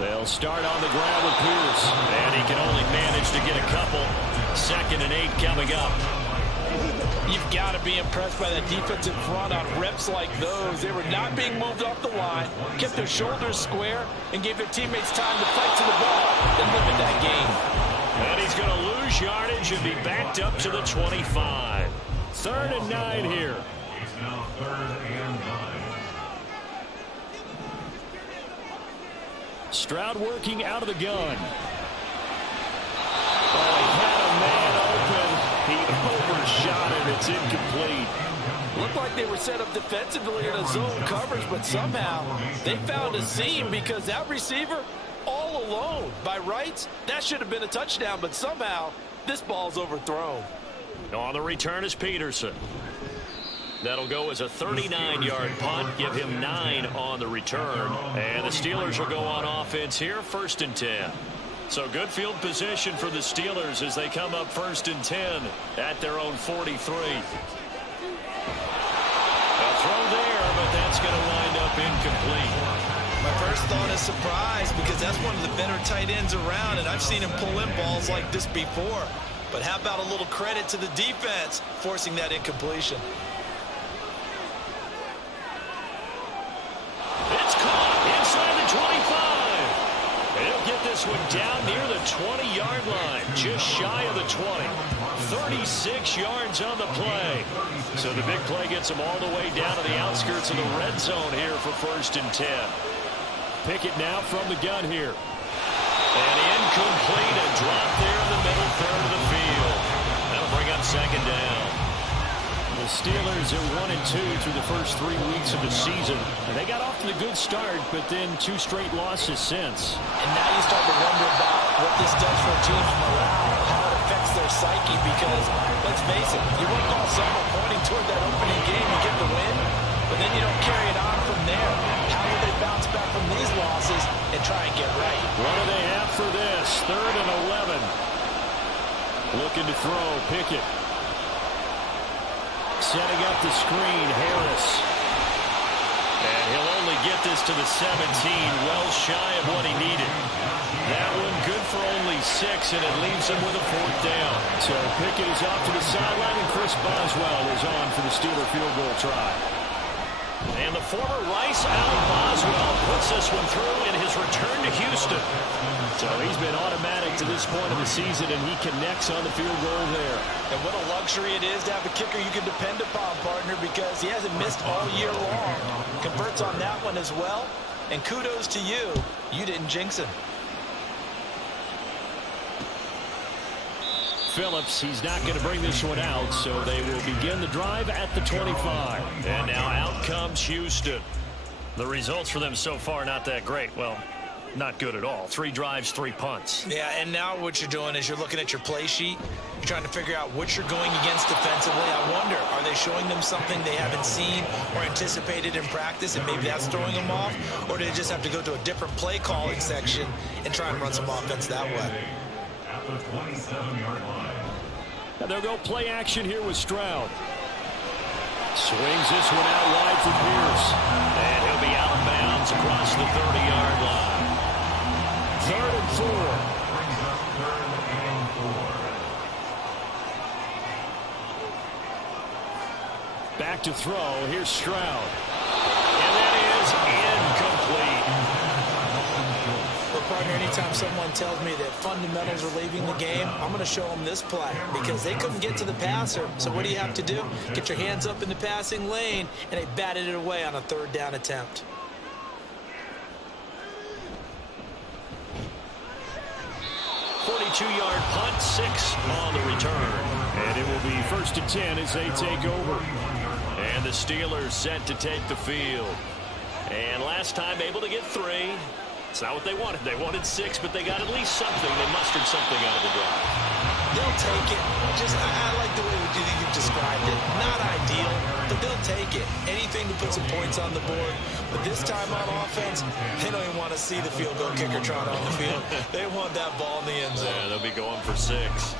They'll start on the ground with Pierce. And he can only manage to get a couple. 2nd and 8 coming up. You've got to be impressed by that defensive front on reps like those. They were not being moved off the line, kept their shoulders square, and gave their teammates time to fight to the ball and limit that gain. And he's going to lose yardage and be backed up to the 25. 3rd and 9 here. It's now 3rd and 9. Stroud working out of the gun. Oh, he had a man open. He overshot it. It's incomplete. Looked like they were set up defensively in a zone coverage, but somehow they found a seam because that receiver all alone. By rights, that should have been a touchdown, but somehow this ball's overthrown. On the return is Peterson. That'll go as a 39-yard punt, give him 9 on the return. And the Steelers will go on offense here, 1st and 10. So good field position for the Steelers as they come up 1st and 10 at their own 43. A throw there, but that's going to wind up incomplete. My first thought is surprise, because that's one of the better tight ends around, and I've seen him pull in balls like this before. But how about a little credit to the defense forcing that incompletion? It's caught inside the 25. He'll get this one down near the 20-yard line, just shy of the 20. 36 yards on the play. So the big play gets him all the way down to the outskirts of the red zone here for 1st and 10. Pickett now from the gun here. And incomplete, a drop there in the middle third of the field. That'll bring up 2nd down. The Steelers are 1-2 through the first 3 weeks of the season. And they got off to the good start, but then 2 straight losses since. And now you start to wonder about what this does for a team's morale, how it affects their psyche, because, let's face it, you won't call someone pointing toward that opening game, you get the win, but then you don't carry it on from there. How will they bounce back from these losses and try and get right? What do they have for this? 3rd and 11. Looking to throw, Pickett. Setting up the screen, Harris. And he'll only get this to the 17, well shy of what he needed. That one good for only 6, and it leaves him with a 4th down. So Pickett is off to the sideline, and Chris Boswell is on for the Steeler field goal try. And the former Rice Allen Boswell puts this one through in his return to Houston. So he's been automatic to this point of the season, and he connects on the field goal there. And what a luxury it is to have a kicker you can depend upon, partner, because he hasn't missed all year long. Converts on that one as well. And kudos to you. You didn't jinx him. Phillips, he's not going to bring this one out, so they will begin the drive at the 25. And now out comes Houston. The results for them so far not that great. Well, not good at all. 3 drives, 3 punts. Yeah, and now what you're doing is you're looking at your play sheet. You're trying to figure out what you're going against defensively. I wonder, are they showing them something they haven't seen or anticipated in practice, and maybe that's throwing them off? Or do they just have to go to a different play calling section and try and run some offense that way? At the 27-yard line. And they'll go play action here with Stroud. Swings this one out wide for Pierce. And he'll be out of bounds across the 30-yard line. 3rd and 4. Brings up 3rd and 4. Back to throw. Here's Stroud. And that is incomplete. Well, partner, anytime someone tells me that fundamentals are leaving the game, I'm going to show them this play because they couldn't get to the passer. So what do you have to do? Get your hands up in the passing lane, and they batted it away on a 3rd down attempt. Yard punt, 6 on the return. And it will be 1st and 10 as they take over. And the Steelers set to take the field. And last time able to get 3. It's not what they wanted. They wanted 6, but they got at least something. They mustered something out of the drive. They'll take it. I like the way you've described it. Not ideal, but they'll take it. Anything to put some points on the board. But this time on offense, they don't even want to see the field goal kicker trot on the field. They want that ball in the end zone. Yeah, they'll be going for 6.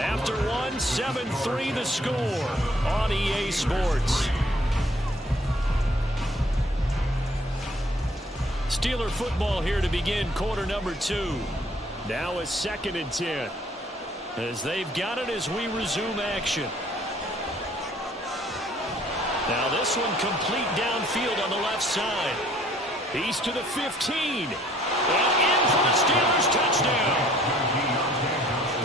After 1, 7-3 the score on EA Sports. Steeler football here to begin quarter number 2. Now a 2nd and 10. As they've got it as we resume action. Now this one complete downfield on the left side. He's to the 15. And in for the Steelers touchdown.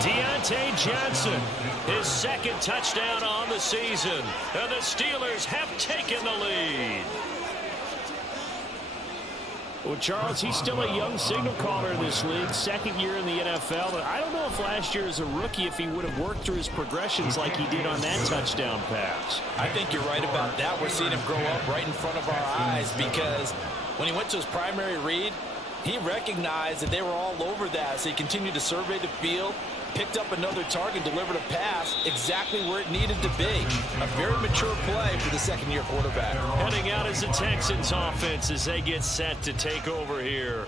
Deontay Johnson, his 2nd touchdown on the season. And the Steelers have taken the lead. Well, Charles, he's still a young signal caller in this league, 2nd year in the NFL. But I don't know if last year as a rookie, if he would have worked through his progressions like he did on that touchdown pass. I think you're right about that. We're seeing him grow up right in front of our eyes because when he went to his primary read, he recognized that they were all over that. So he continued to survey the field, picked up another target, delivered a pass exactly where it needed to be. A very mature play for the 2nd-year quarterback. Heading out as the Texans offense as they get set to take over here.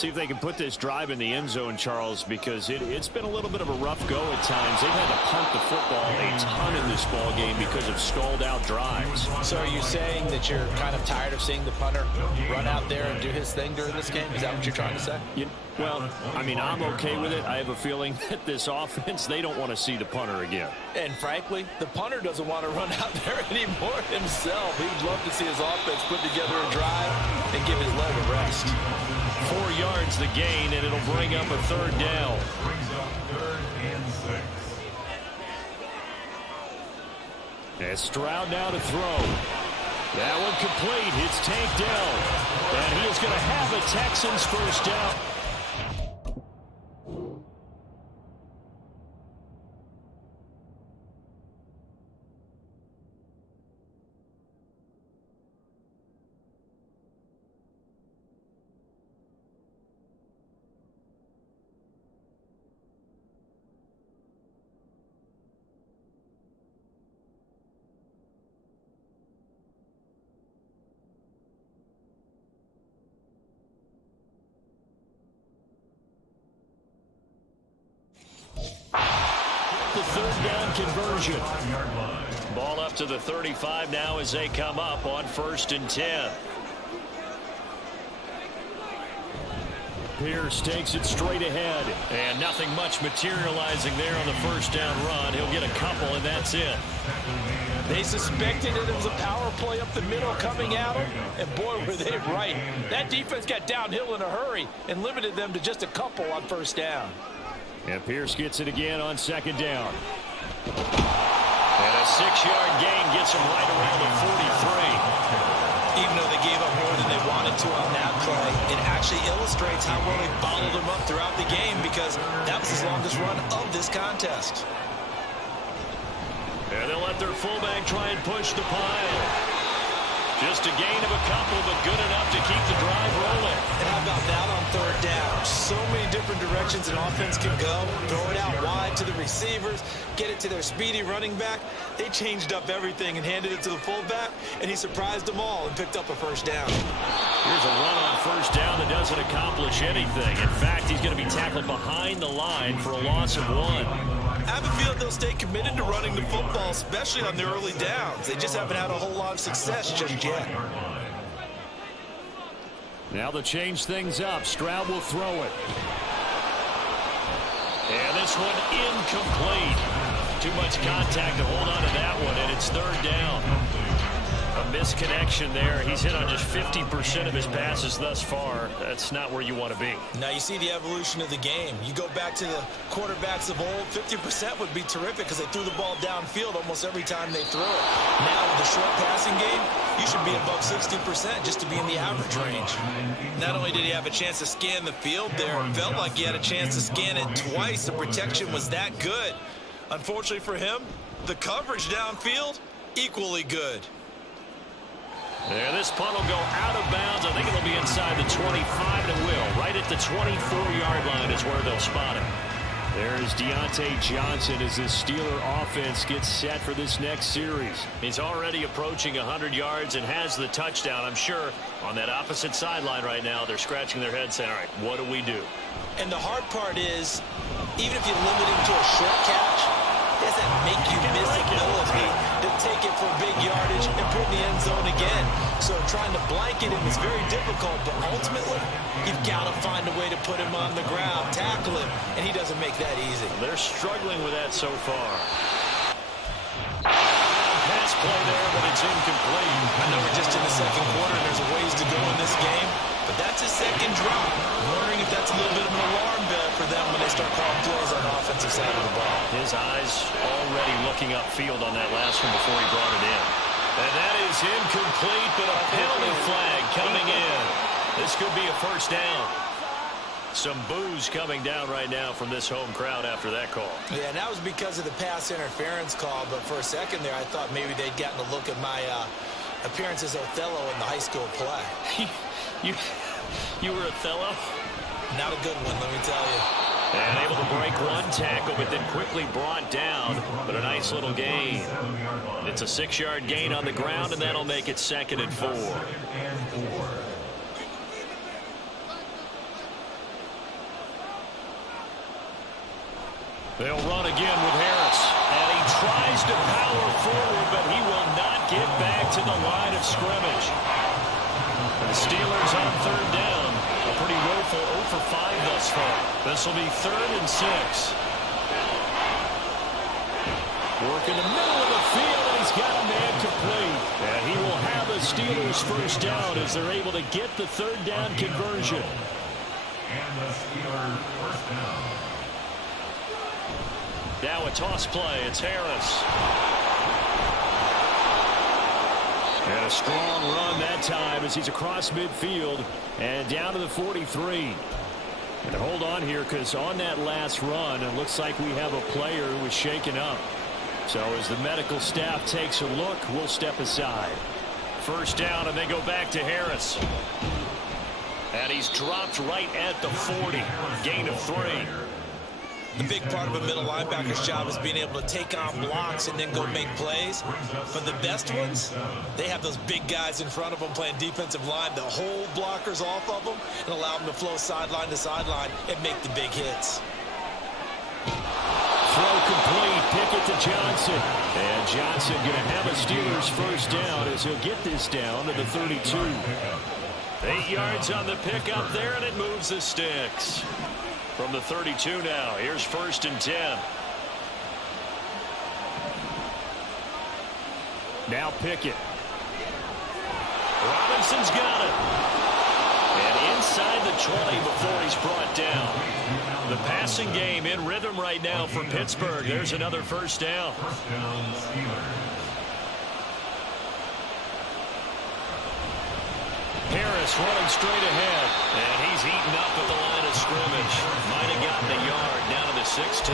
See if they can put this drive in the end zone, Charles, because it's been a little bit of a rough go at times. They've had to punt the football a ton in this ball game because of stalled out drives. So are you saying that you're kind of tired of seeing the punter run out there and do his thing during this game? Is that what you're trying to say? Well, I mean, I'm okay with it. I have a feeling that this offense, they don't want to see the punter again. And frankly, the punter doesn't want to run out there anymore himself. He would love to see his offense put together a drive and give his leg a rest. 4 yards the gain, and it'll bring up a third down. Brings up 3rd and 6. And Stroud now to throw. That one complete. It's Tank Dell. And he is going to have a Texans first down. The third down conversion. Ball up to the 35 now as they come up on 1st and 10. Pierce takes it straight ahead. And nothing much materializing there on the first down run. He'll get a couple, and that's it. They suspected it was a power play up the middle coming at them, and boy, were they right. That defense got downhill in a hurry and limited them to just a couple on first down. And Pierce gets it again on 2nd down. And a 6-yard gain gets him right around the 43. Even though they gave up more than they wanted to on that play, it actually illustrates how well they bottled them up throughout the game, because that was his longest run of this contest. And they'll let their fullback try and push the pile. Just a gain of a couple, but good enough to keep the drive rolling. And how about that on 3rd down? So many different directions an offense can go. Throw it out wide to the receivers, get it to their speedy running back. They changed up everything and handed it to the fullback, and he surprised them all and picked up a first down. Here's a run on first down that doesn't accomplish anything. In fact, he's going to be tackled behind the line for a loss of 1. I have a feeling they'll stay committed to running the football, especially on the early downs. They just haven't had a whole lot of success just yet. Now to change things up, Stroud will throw it. And this one incomplete. Too much contact to hold on to that one, and it's 3rd down. A misconnection there. He's hit on just 50% of his passes thus far. That's not where you want to be. Now you see the evolution of the game. You go back to the quarterbacks of old, 50% would be terrific because they threw the ball downfield almost every time they threw it. Now with the short passing game, you should be above 60% just to be in the average range. Not only did he have a chance to scan the field there, it felt like he had a chance to scan it twice. The protection was that good. Unfortunately for him, the coverage downfield, equally good. And this punt will go out of bounds. I think it'll be inside the 25, and it will. Right at the 24-yard line is where they'll spot it. There's Deontay Johnson as this Steeler offense gets set for this next series. He's already approaching 100 yards and has the touchdown. I'm sure on that opposite sideline right now, they're scratching their heads saying, all right, what do we do? And the hard part is, even if you limit him to a short catch, does that make you miss ability to take it for big yardage and put in the end zone again? So trying to blanket him is very difficult, but ultimately, you've got to find a way to put him on the ground, tackle him, and he doesn't make that easy. They're struggling with that so far. Pass play there, but it's incomplete. I know we're just in the second quarter and there's a ways to go in this game, but that's his second drop. I'm wondering if that's a little bit of an alarm bell for them when they start calling plays on the offensive side of the ball. His eyes already looking upfield on that last one before he brought it in. And that is incomplete, but a penalty flag coming in. This could be a first down. Some boos coming down right now from this home crowd after that call. Yeah, and that was because of the pass interference call, but for a second there I thought maybe they'd gotten a look at my appearance as Othello in the high school play. You were Othello? Not a good one, let me tell you. And able to break one tackle, but then quickly brought down. But a nice little gain. It's a 6-yard gain on the ground, and that'll make it 2nd and 4. They'll run again with Harris. And he tries to power forward, but he will not get back to the line of scrimmage. The Steelers on third down. A pretty woeful 0 for 5 thus far. This will be 3rd and 6. Work in the middle of the field, and he's got a man complete. And he will have a Steelers first down as they're able to get the third down conversion. And the Steelers first down. Now a toss play. It's Harris. And a strong run that time as he's across midfield and down to the 43. And hold on here because on that last run, it looks like we have a player who was shaken up. So as the medical staff takes a look, we'll step aside. First down, and they go back to Harris. And he's dropped right at the 40. Gain of 3. The big part of a middle linebacker's job is being able to take on blocks and then go make plays. But the best ones, they have those big guys in front of them playing defensive line to hold blockers off of them and allow them to flow sideline to sideline and make the big hits. Throw complete. Pickett to Johnson. And Johnson going to have a Steelers first down as he'll get this down to the 32. 8 yards on the pickup there, and it moves the sticks. From the 32 now, here's 1st and 10. Now Pickett. Robinson's got it. And inside the 20 before he's brought down. The passing game in rhythm right now for Pittsburgh. There's another first down. First down, Steelers. Harris running straight ahead. And he's eaten up at the line of scrimmage. Might have gotten a yard down to the 16.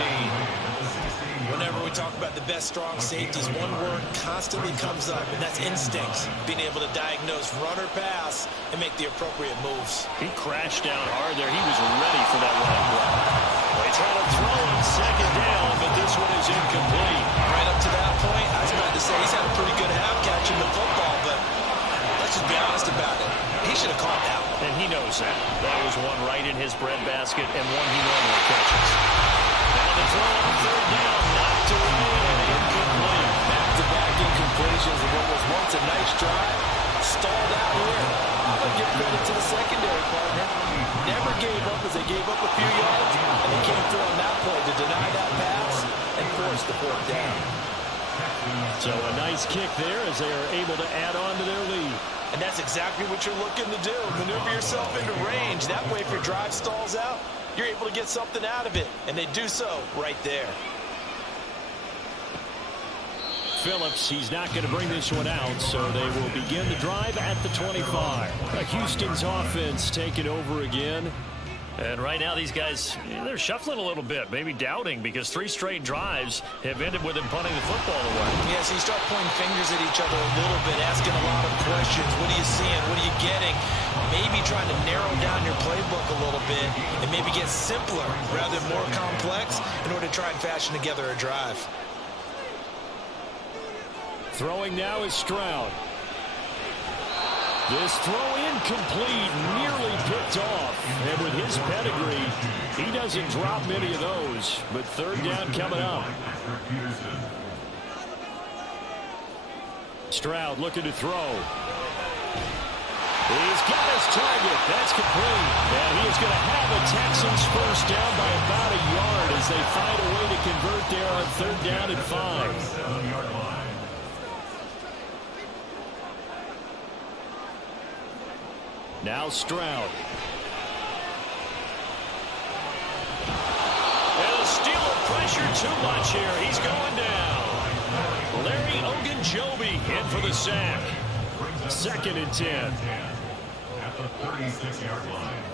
Whenever we talk about the best strong safeties, one word constantly comes up, and that's instincts. Being able to diagnose run or pass and make the appropriate moves. He crashed down hard there. He was ready for that running block. They try to throw on 2nd down, but this one is incomplete. Right up to that point, I was about to say he's had a pretty good half catching the football, but let's just be honest about it. He should have caught that one. And he knows that. That was one right in his breadbasket and one he normally catches. Now the throw on 3rd down, knocked away and incomplete. Back-to-back incompletions of what was once a nice drive. Stalled out here. I'm going to give credit to the secondary partner. Never gave up as they gave up a few yards, and they came through on that play to deny that pass and force the 4th down. So a nice kick there as they are able to add on to their lead. And that's exactly what you're looking to do. Maneuver yourself into range. That way, if your drive stalls out, you're able to get something out of it. And they do so right there. Phillips, he's not going to bring this one out, so they will begin the drive at the 25. Houston's offense taking over again. And right now these guys, they're shuffling a little bit, maybe doubting, because 3 straight drives have ended with them punting the football away. Yeah, so you start pointing fingers at each other a little bit, asking a lot of questions. What are you seeing? What are you getting? Maybe trying to narrow down your playbook a little bit and maybe get simpler rather than more complex in order to try and fashion together a drive. Throwing now is Stroud. This throw incomplete, nearly picked off. And with his pedigree, he doesn't drop many of those. But 3rd down coming up. Stroud looking to throw. He's got his target. That's complete. And he is going to have a Texans first down by about a yard as they find a way to convert there on 3rd down and 5. 7-yard line. Now Stroud. And the Steeler pressure too much here. He's going down. Larry Ogunjobi in for the sack. 2nd and 10. At the 36-yard line.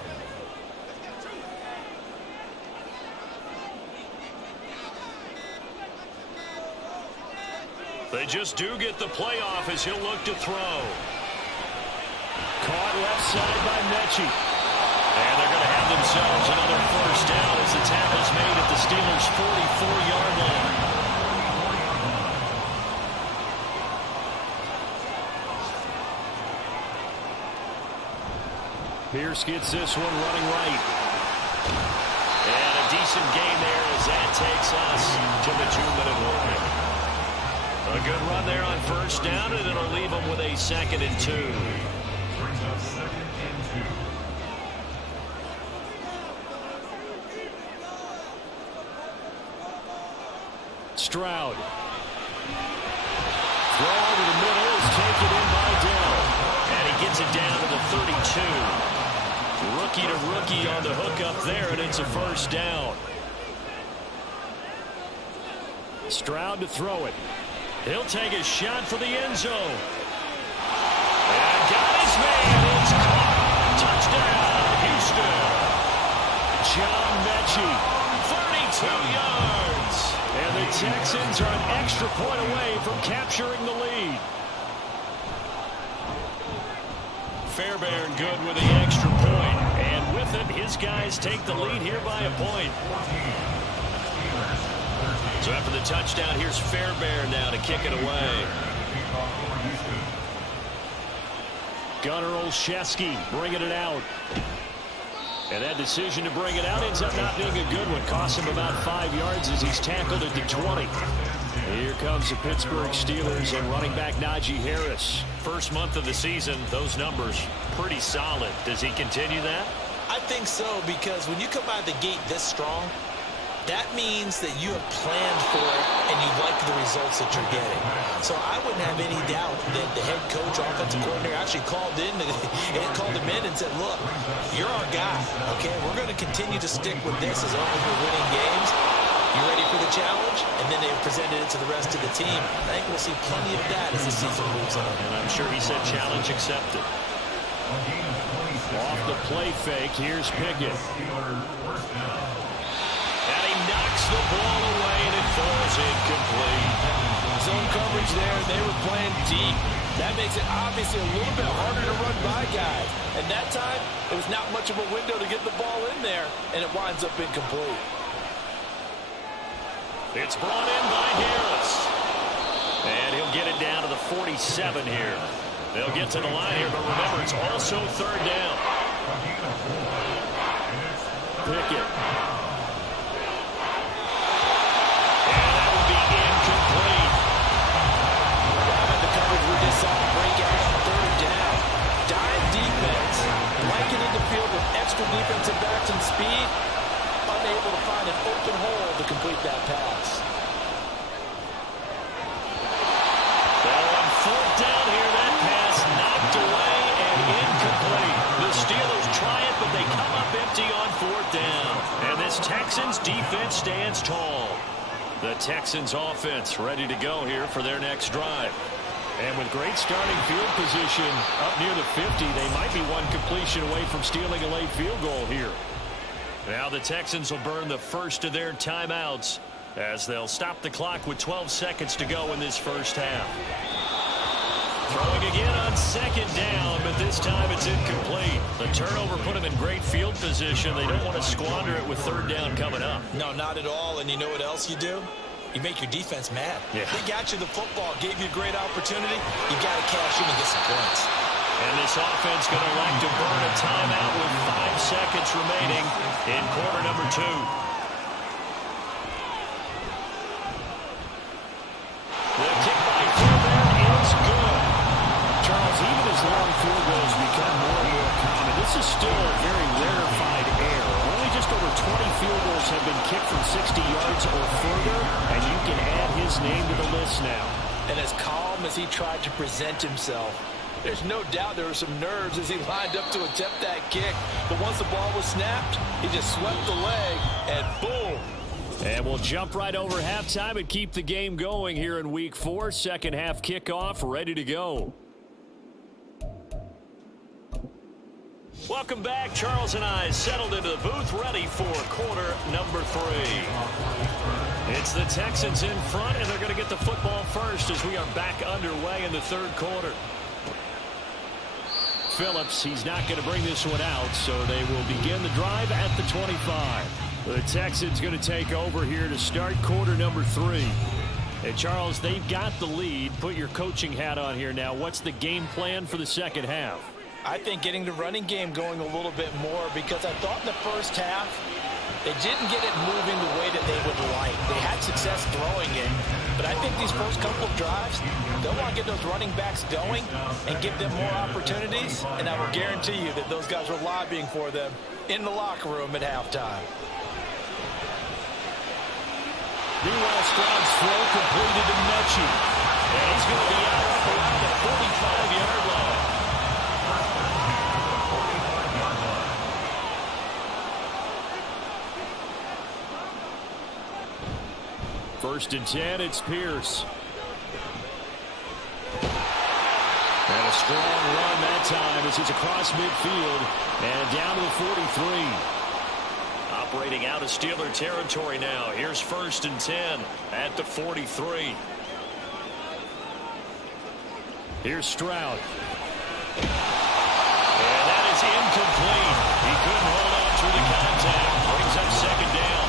They just do get the playoff as he'll look to throw. Caught left side by Mechie. And they're going to have themselves another first down as the tackle's made at the Steelers' 44-yard line. Pierce gets this one running right. And a decent gain there as as that takes us to the 2-minute warning. A good run there on first down, and it'll leave them with a 2nd and 2. Brings up 2nd and 2. Stroud. Throw over the middle is taken in by Dell. And he gets it down to the 32. Rookie to rookie on the hook up there, and it's a first down. Stroud to throw it. He'll take a shot for the end zone. And got his man. It's caught. Touchdown, Houston. John Mechie. 32 yards. And the Texans are an extra point away from capturing the lead. Fairbairn good with the extra point. And with it, his guys take the lead here by a point. So after the touchdown, here's Fairbairn now to kick it away. Gunnar Olszewski bringing it out. And that decision to bring it out ends up not being a good one. Cost him about 5 yards as he's tackled at the 20. Here comes the Pittsburgh Steelers and running back Najee Harris. First month of the season, those numbers pretty solid. Does he continue that? I think so, because when you come out of the gate this strong, that means that you have planned for it and you like the results that you're getting. So I wouldn't have any doubt that the head coach, offensive coordinator actually called him in and said, look, you're our guy, okay? We're going to continue to stick with this as long as we're winning games. You ready for the challenge? And then they presented it to the rest of the team. I think we'll see plenty of that as the season moves on. And I'm sure he said challenge accepted. Off the play fake, here's Pickett. And he knocks the ball away, and it falls incomplete. Zone coverage there. They were playing deep. That makes it obviously a little bit harder to run by guys. And that time, it was not much of a window to get the ball in there, and it winds up incomplete. It's brought in by Harris. And he'll get it down to the 47 here. They'll get to the line here, but remember, it's also third down. Pickett. And that will be incomplete. The coverage we just saw break out on third down. Dime defense. Liking into field with extra defensive backs and speed. Unable to find an open hole to complete that pass. Well, on fourth down here, that pass knocked away and incomplete. The Steelers try it, but they come up empty on fourth down. And this Texans defense stands tall. The Texans offense ready to go here for their next drive. And with great starting field position up near the 50, they might be one completion away from stealing a late field goal here. Now the Texans will burn the first of their timeouts as they'll stop the clock with 12 seconds to go in this first half. Throwing again on second down, but this time it's incomplete. The turnover put them in great field position. They don't want to squander it with third down coming up. No, not at all. And you know what else you do? You make your defense mad. Yeah. They got you the football, gave you a great opportunity. You got to cash in and get some points. And this offense going to like to burn a timeout with 5 seconds remaining in quarter number 2. The kick by Fairbairn is good. Charles, even as long field goals become more and more common, this is still a very rarefied error. Only just over 20 field goals have been kicked from 60 yards or further, and you can add his name to the list now. And as calm as he tried to present himself, there's no doubt there were some nerves as he lined up to attempt that kick. But once the ball was snapped, he just swept the leg, and boom. And we'll jump right over halftime and keep the game going here in Week 4. Second half kickoff, ready to go. Welcome back. Charles and I settled into the booth, ready for quarter number 3. It's the Texans in front, and they're going to get the football first as we are back underway in the third quarter. Phillips, he's not going to bring this one out, so they will begin the drive at the 25. The Texans going to take over here to start quarter number 3. And Charles, they've got the lead. Put your coaching hat on here now. What's the game plan for the second half? I think getting the running game going a little bit more, because I thought in the first half They didn't get it moving the way that they would like. They had success throwing it, but I think these first couple of drives, they'll want to get those running backs going and give them more opportunities, and I will guarantee you that those guys were lobbying for them in the locker room at halftime. Meanwhile, Stroud's throw completed to Mechie. And he's going to be out up around the 45-yard line. First and 10, it's Pierce. And a strong run that time as it's across midfield and down to the 43. Operating out of Steeler territory now. Here's first and 10 at the 43. Here's Stroud. And that is incomplete. He couldn't hold on through the contact. Brings up second down.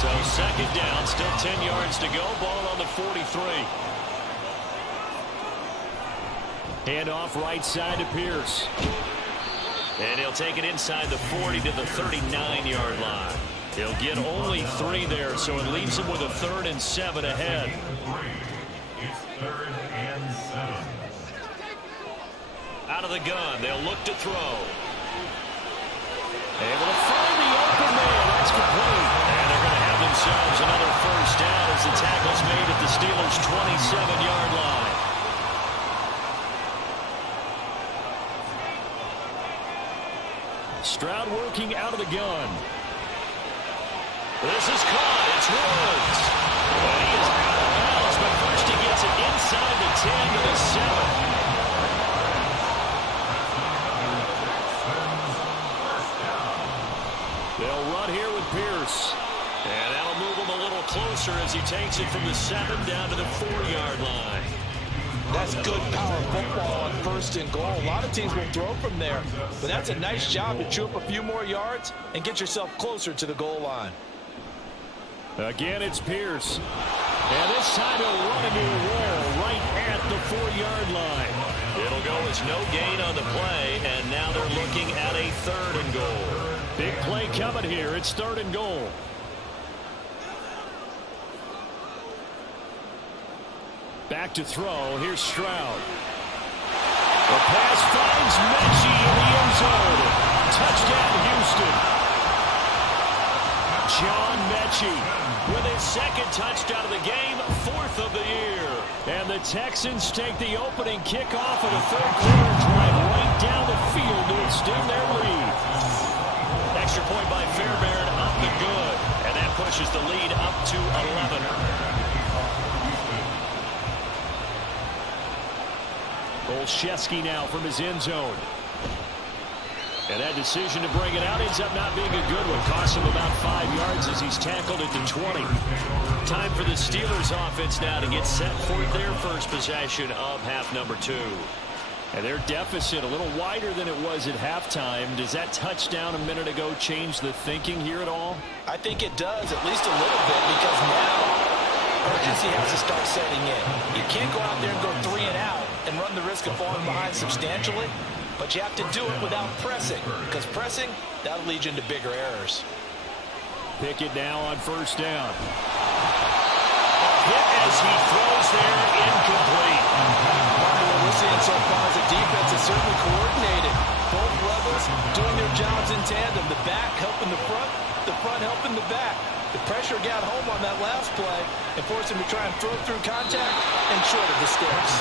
So second down, still 10 yards to go. Ball on the 43. Hand off right side to Pierce. And he'll take it inside the 40 to the 39-yard line. He'll get only 3 there, so it leaves him with a 3rd and 7 ahead. It's 3rd and 7. Out of the gun, they'll look to throw. Able to find the open man. That's complete. And they're going to have themselves another first down as the tackle's made at the Steelers' 27-yard line. Stroud working out of the gun. This is caught. It's Woods. But he is out of bounds, but first he gets it inside the 10 to the 7. They'll run here with Pierce. And that'll move him a little closer as he takes it from the 7 down to the 4-yard line. That's good power football on first and goal. A lot of teams will throw from there, but that's a nice job to chew up a few more yards and get yourself closer to the goal line. Again, it's Pierce. And this time he'll run a new roll right at the 4-yard line. It'll go as no gain on the play, and now they're looking at a 3rd and goal. Big play coming here. It's 3rd and goal. Back to throw. Here's Stroud. The pass finds Mechie in the end zone. Touchdown, Houston. John Mechie with his 2nd touchdown of the game, 4th of the year. And the Texans take the opening kickoff of the 3rd quarter drive right down the field to extend their lead. Extra point by Fairbairn, up and good. And that pushes the lead up to 11. Olszewski now from his end zone. And that decision to bring it out ends up not being a good one. Costs him about 5 yards as he's tackled at the 20. Time for the Steelers offense now to get set for their first possession of half number 2. And their deficit a little wider than it was at halftime. Does that touchdown a minute ago change the thinking here at all? I think it does, at least a little bit, because now urgency has to start setting in. You can't go out there and go 3 and out and run the risk of falling behind substantially, but you have to do it without pressing, because pressing, that'll lead you into bigger errors. Pickett now on first down. Hit as he throws there, incomplete. What we're seeing so far is the defense is certainly coordinated. Both levels doing their jobs in tandem. The back helping the front helping the back. The pressure got home on that last play and forced him to try and throw through contact and short of the sticks.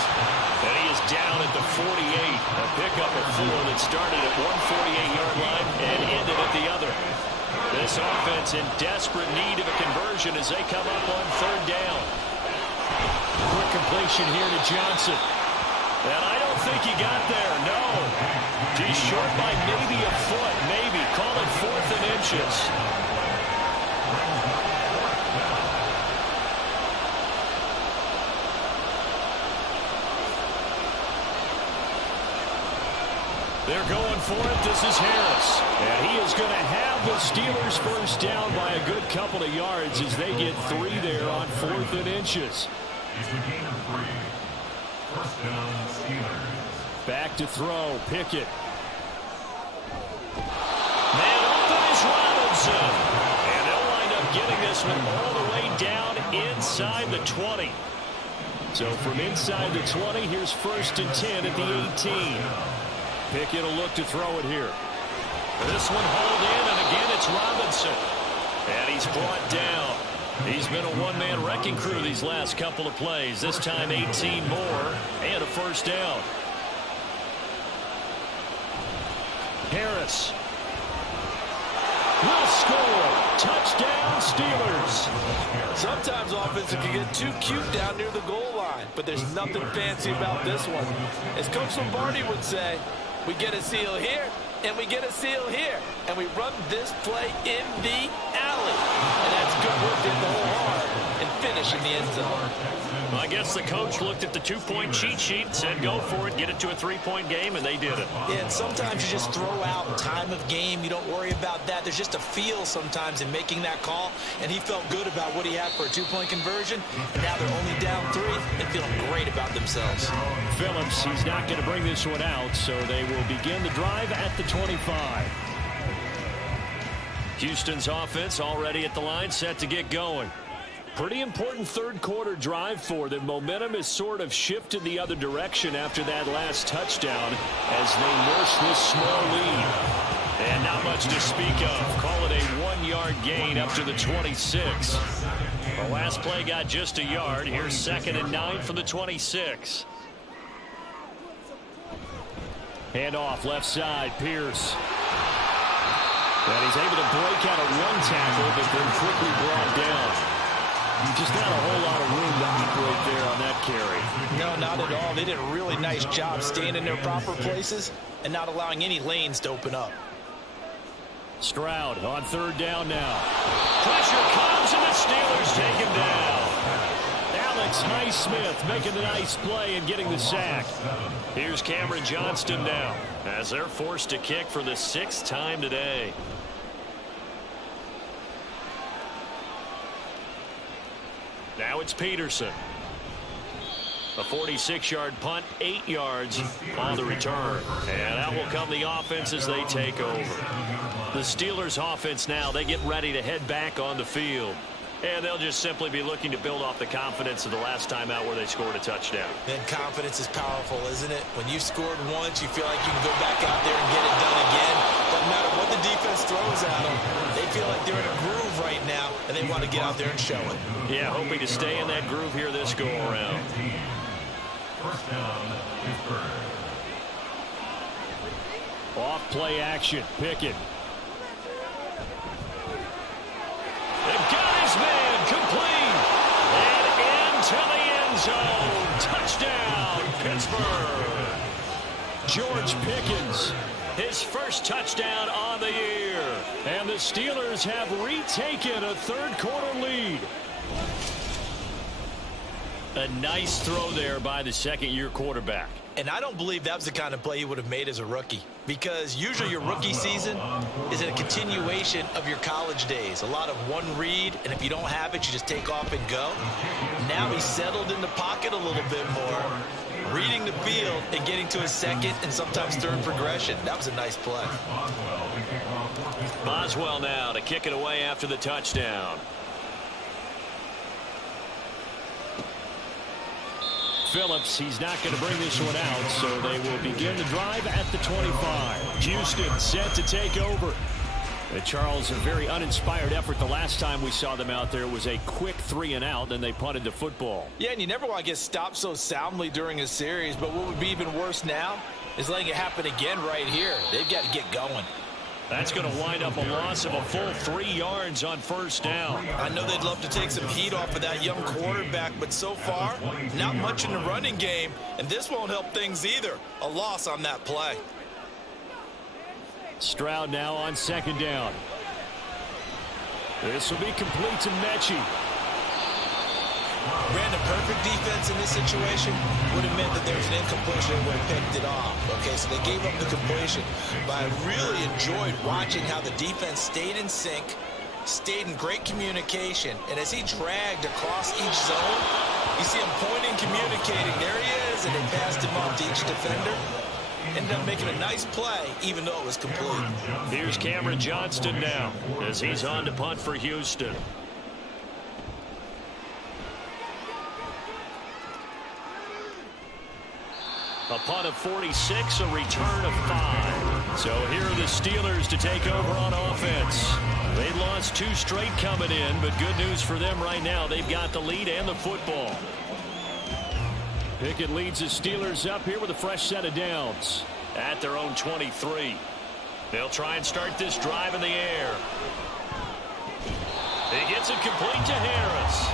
And he is down at the 48. A pickup of 4 that started at one 48-yard line and ended at the other. This offense in desperate need of a conversion as they come up on 3rd down. Quick completion here to Johnson. And I don't think he got there, no. He's short by maybe a foot, maybe. Call it 4th and inches. They're going for it. This is Harris. And he is going to have the Steelers first down by a good couple of yards as they get 3 there on 4th and inches. It's a gain of 3. First down, Steelers. Back to throw. Pickett. Man open is Robinson. this one all the way down inside the 20. So from inside the 20, here's 1st and 10 at the 18. Pickett will look to throw it here. This one hauled in, and again it's Robinson. And he's brought down. He's been a one-man wrecking crew these last couple of plays. This time 18 more and a first down. Harris will score. Touchdown, Steelers. Sometimes offenses can get too cute down near the goal line, but there's nothing fancy about this one. As Coach Lombardi would say, we get a seal here, and we get a seal here, and we run this play in the alley. And that's good work in the whole hard and finish in the end zone. Well, I guess the coach looked at the two-point cheat sheet and said, go for it, get it to a three-point game, and they did it. Yeah, and sometimes you just throw out time of game. You don't worry about that. There's just a feel sometimes in making that call, and he felt good about what he had for a two-point conversion. Now they're only down 3 and feeling great about themselves. Phillips, he's not going to bring this one out, so they will begin the drive at the 25. Houston's offense already at the line, set to get going. Pretty important third-quarter drive for them. Momentum has sort of shifted the other direction after that last touchdown as they nurse this small lead. And not much to speak of. Call it a 1-yard gain up to the 26. The last play got just a yard. Here's 2nd and 9 from the 26. Hand off left side, Pierce. And he's able to break out a run tackle, but then quickly brought down. Just not a whole lot of room to operate there on that carry. No, not at all. They did a really nice job staying in their proper places and not allowing any lanes to open up. Stroud on 3rd down now. Pressure comes, and the Steelers take him down. Alex Highsmith making the nice play and getting the sack. Here's Cameron Johnston now as they're forced to kick for the 6th time today. Now it's Peterson. A 46-yard punt, 8 yards on the return. And out will come the offense as they take over. The Steelers offense now, they get ready to head back on the field. And they'll just simply be looking to build off the confidence of the last time out where they scored a touchdown. And confidence is powerful, isn't it? When you've scored once, you feel like you can go back out there and get it done again. Doesn't matter what the defense throws at them. They feel like they're in a groove right now, and they want to get out there and show it. Yeah, hoping to stay in that groove here this go-around. First down, Pittsburgh. Off play action, Pickett. They've got his man complete. And into the end zone. Touchdown, Pittsburgh. George Pickens. His first touchdown on the year. And the Steelers have retaken a third-quarter lead. A nice throw there by the second-year quarterback. And I don't believe that was the kind of play he would have made as a rookie, because usually your rookie season is a continuation of your college days. A lot of one read, and if you don't have it, you just take off and go. Now he's settled in the pocket a little bit more, reading the field and getting to his second and sometimes third progression. That was a nice play. Boswell now to kick it away after the touchdown. Phillips, he's not going to bring this one out, so they will begin the drive at the 25. Houston set to take over. Charles, a very uninspired effort. The last time we saw them out there was a quick 3 and out, then they punted the football. Yeah, and you never want to get stopped so soundly during a series, but what would be even worse now is letting it happen again right here. They've got to get going. That's going to wind up a loss of a full 3 yards on first down. I know they'd love to take some heat off of that young quarterback, but so far, not much in the running game, and this won't help things either. A loss on that play. Stroud now on 2nd down. This will be complete to Mechie. Ran the perfect defense in this situation would have meant that there was an incompletion and would have picked it off. Okay, so they gave up the completion. But I really enjoyed watching how the defense stayed in sync, stayed in great communication, and as he dragged across each zone, you see him pointing, communicating. There he is, and they passed him off to each defender. Ended up making a nice play, even though it was complete. Here's Cameron Johnston now as he's on to punt for Houston. A punt of 46, a return of 5. So here are the Steelers to take over on offense. They lost 2 straight coming in, but good news for them right now. They've got the lead and the football. Pickett leads the Steelers up here with a fresh set of downs at their own 23. They'll try and start this drive in the air. He gets it complete to Harris.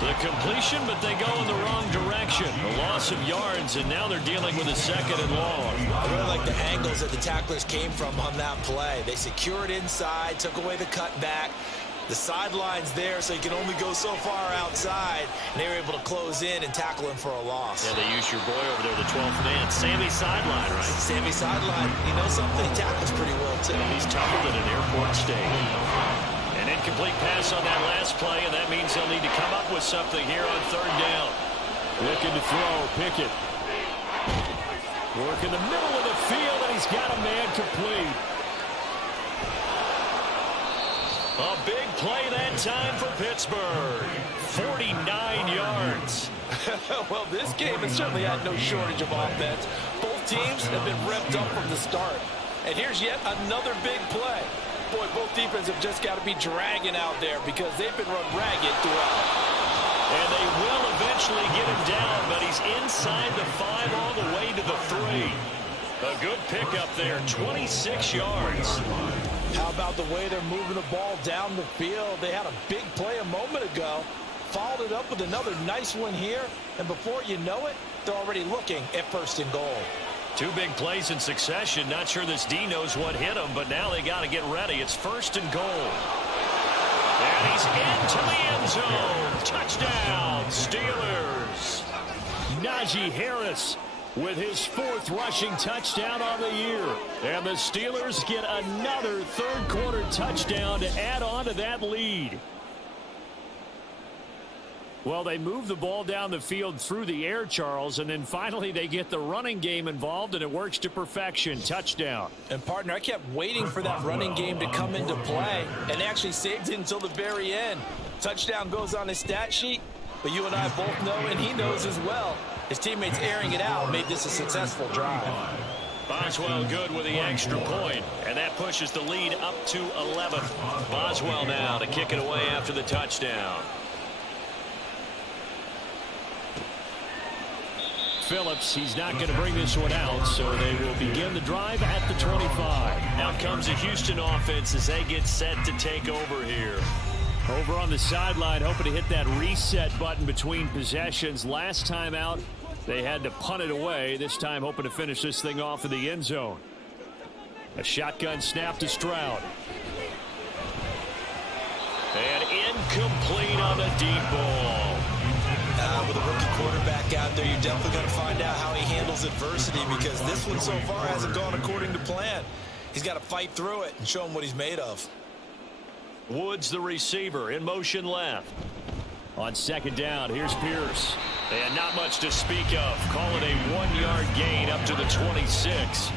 The completion, but they go in the wrong direction. A loss of yards, and now they're dealing with a 2nd and long. I really like the angles that the tacklers came from on that play. They secured inside, took away the cutback. The sideline's there, so you can only go so far outside. And they were able to close in and tackle him for a loss. Yeah, they used your boy over there, the 12th man. Sammy Sideline, right? Sammy Sideline. You know something? He tackles pretty well, too. He's tougher than an airport steak. An incomplete pass on that last play, and that means they'll need to come up with something here on 3rd down. Looking to throw, Pickett. Work in the middle of the field, and he's got a man complete. A big play that time for Pittsburgh. 49 yards. Well, this game has certainly had no shortage of offense. Both teams have been revved up from the start. And here's yet another big play. Boy, both defenses have just got to be dragging out there because they've been run ragged throughout. And they will eventually get him down, but he's inside the 5 all the way to the 3. A good pickup there, 26 yards. How about the way they're moving the ball down the field? They had a big play a moment ago, followed it up with another nice one here, and before you know it, they're already looking at 1st and goal. 2 big plays in succession. Not sure this D knows what hit him, but now they got to get ready. It's 1st and goal. And he's into the end zone. Touchdown, Steelers. Najee Harris with his 4th rushing touchdown on the year. And the Steelers get another 3rd quarter touchdown to add on to that lead. Well, they move the ball down the field through the air, Charles, and then finally they get the running game involved, and it works to perfection. Touchdown. And, partner, I kept waiting for that running game to come into play, and they actually saved it until the very end. Touchdown goes on his stat sheet, but you and I both know, and he knows as well, his teammates airing it out made this a successful drive. Boswell good with the extra point, and that pushes the lead up to 11. Boswell now to kick it away after the touchdown. Phillips, he's not going to bring this one out, so they will begin the drive at the 25. Out comes the Houston offense as they get set to take over here. Over on the sideline, hoping to hit that reset button between possessions. Last time out, they had to punt it away. This time, hoping to finish this thing off in the end zone. A shotgun snap to Stroud. And incomplete on the deep ball. With a rookie quarterback out there, you're definitely going to find out how he handles adversity because this one so far hasn't gone according to plan. He's got to fight through it and show him what he's made of. Woods, the receiver, in motion left. On 2nd down, here's Pierce. And not much to speak of. Call it a 1-yard gain up to the 26.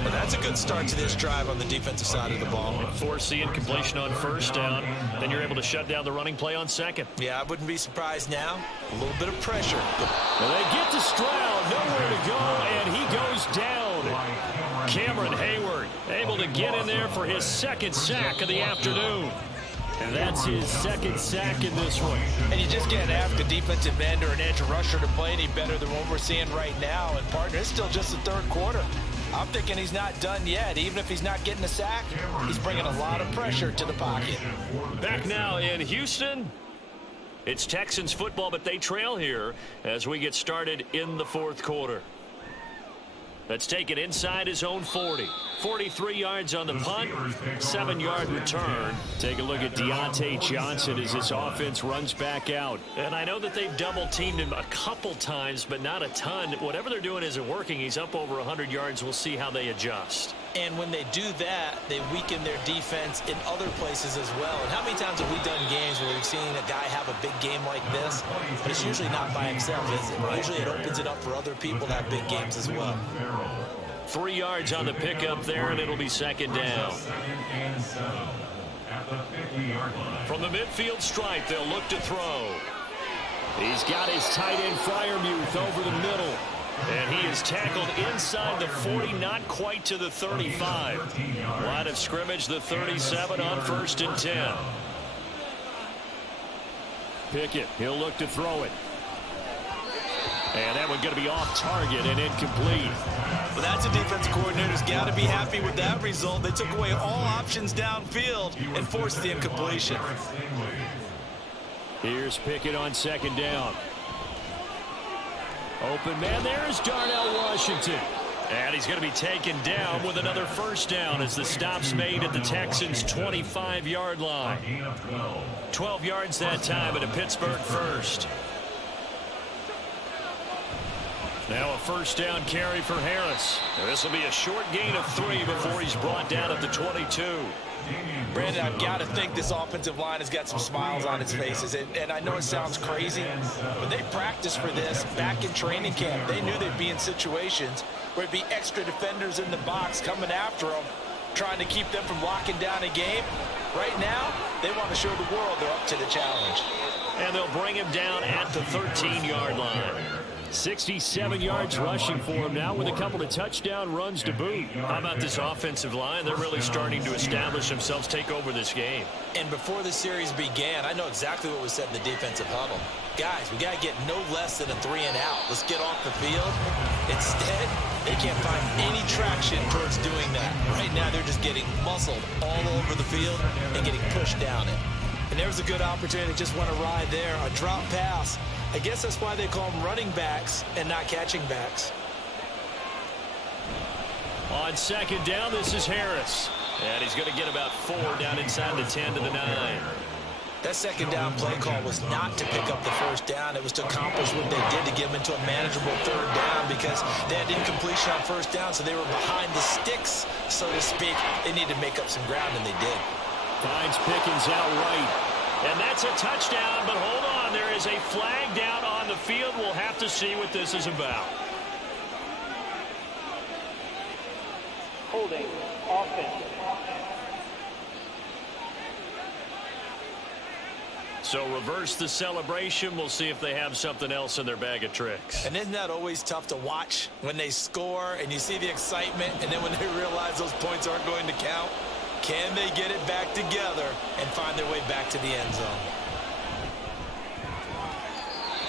And that's a good start to this drive on the defensive side of the ball. Force the incompletion on 1st down. Then you're able to shut down the running play on 2nd. Yeah, I wouldn't be surprised now. A little bit of pressure. Well, they get to Stroud, nowhere to go, and he goes down. Cameron Hayward able to get in there for his 2nd sack of the afternoon. And that's his 2nd sack in this one. And you just can't ask a defensive end or an edge rusher to play any better than what we're seeing right now. And, partner, it's still just the 3rd quarter. I'm thinking he's not done yet. Even if he's not getting a sack, he's bringing a lot of pressure to the pocket. Back now in Houston. It's Texans football, but they trail here as we get started in the 4th quarter. Let's take it inside his own 40. 43 yards on the punt, 7-yard return. Take a look at Deontay Johnson as this offense runs back out. And I know that they've double-teamed him a couple times, but not a ton. Whatever they're doing isn't working. He's up over 100 yards. We'll see how they adjust. And when they do that, they weaken their defense in other places as well. And how many times have we done games where we've seen a guy have a big game like this, but it's usually not by himself, is it? Usually it opens it up for other people to have big games as well. 3 yards on the pickup there, and it'll be 2nd down. From the midfield stripe, they'll look to throw. He's got his tight end Freiermuth over the middle. And he is tackled inside the 40, not quite to the 35. Line of scrimmage, the 37 on 1st and 10. Pickett, he'll look to throw it. And that one going to be off target and incomplete. Well, that's a defense coordinator's got to be happy with that result. They took away all options downfield and forced the incompletion. Here's Pickett on 2nd down. Open man there is Darnell Washington. And he's going to be taken down with another 1st down as the stop's made at the Texans' 25-yard line. 12 yards that time at a Pittsburgh 1st. Now a 1st down carry for Harris. This will be a short gain of 3 before he's brought down at the 22. Brandon, I've got to think this offensive line has got some smiles on its faces. And I know it sounds crazy, but they practiced for this back in training camp. They knew they'd be in situations where it'd be extra defenders in the box coming after them, trying to keep them from locking down a game. Right now, they want to show the world they're up to the challenge. And they'll bring him down at the 13-yard line. 67 yards rushing for him now with a couple of touchdown runs to boot. How about this offensive line? They're really starting to establish themselves, take over this game. And before the series began, I know exactly what was said in the defensive huddle. Guys, we got to get no less than a 3-and-out. Let's get off the field. Instead, they can't find any traction towards doing that. Right now, they're just getting muscled all over the field and getting pushed down it. And there's a good opportunity. Just want to ride there. A drop pass. I guess that's why they call them running backs and not catching backs. On 2nd down, this is Harris. And he's going to get about 4 down inside the 10 to the 9. That 2nd down play call was not to pick up the 1st down. It was to accomplish what they did to get them into a manageable 3rd down because they had incompletion on 1st down, so they were behind the sticks, so to speak. They needed to make up some ground, and they did. Finds Pickens out right. And that's a touchdown, but hold on. There is a flag down on the field. We'll have to see what this is about. Holding. Offense. So reverse the celebration. We'll see if they have something else in their bag of tricks. And isn't that always tough to watch when they score and you see the excitement, and then when they realize those points aren't going to count? Can they get it back together and find their way back to the end zone?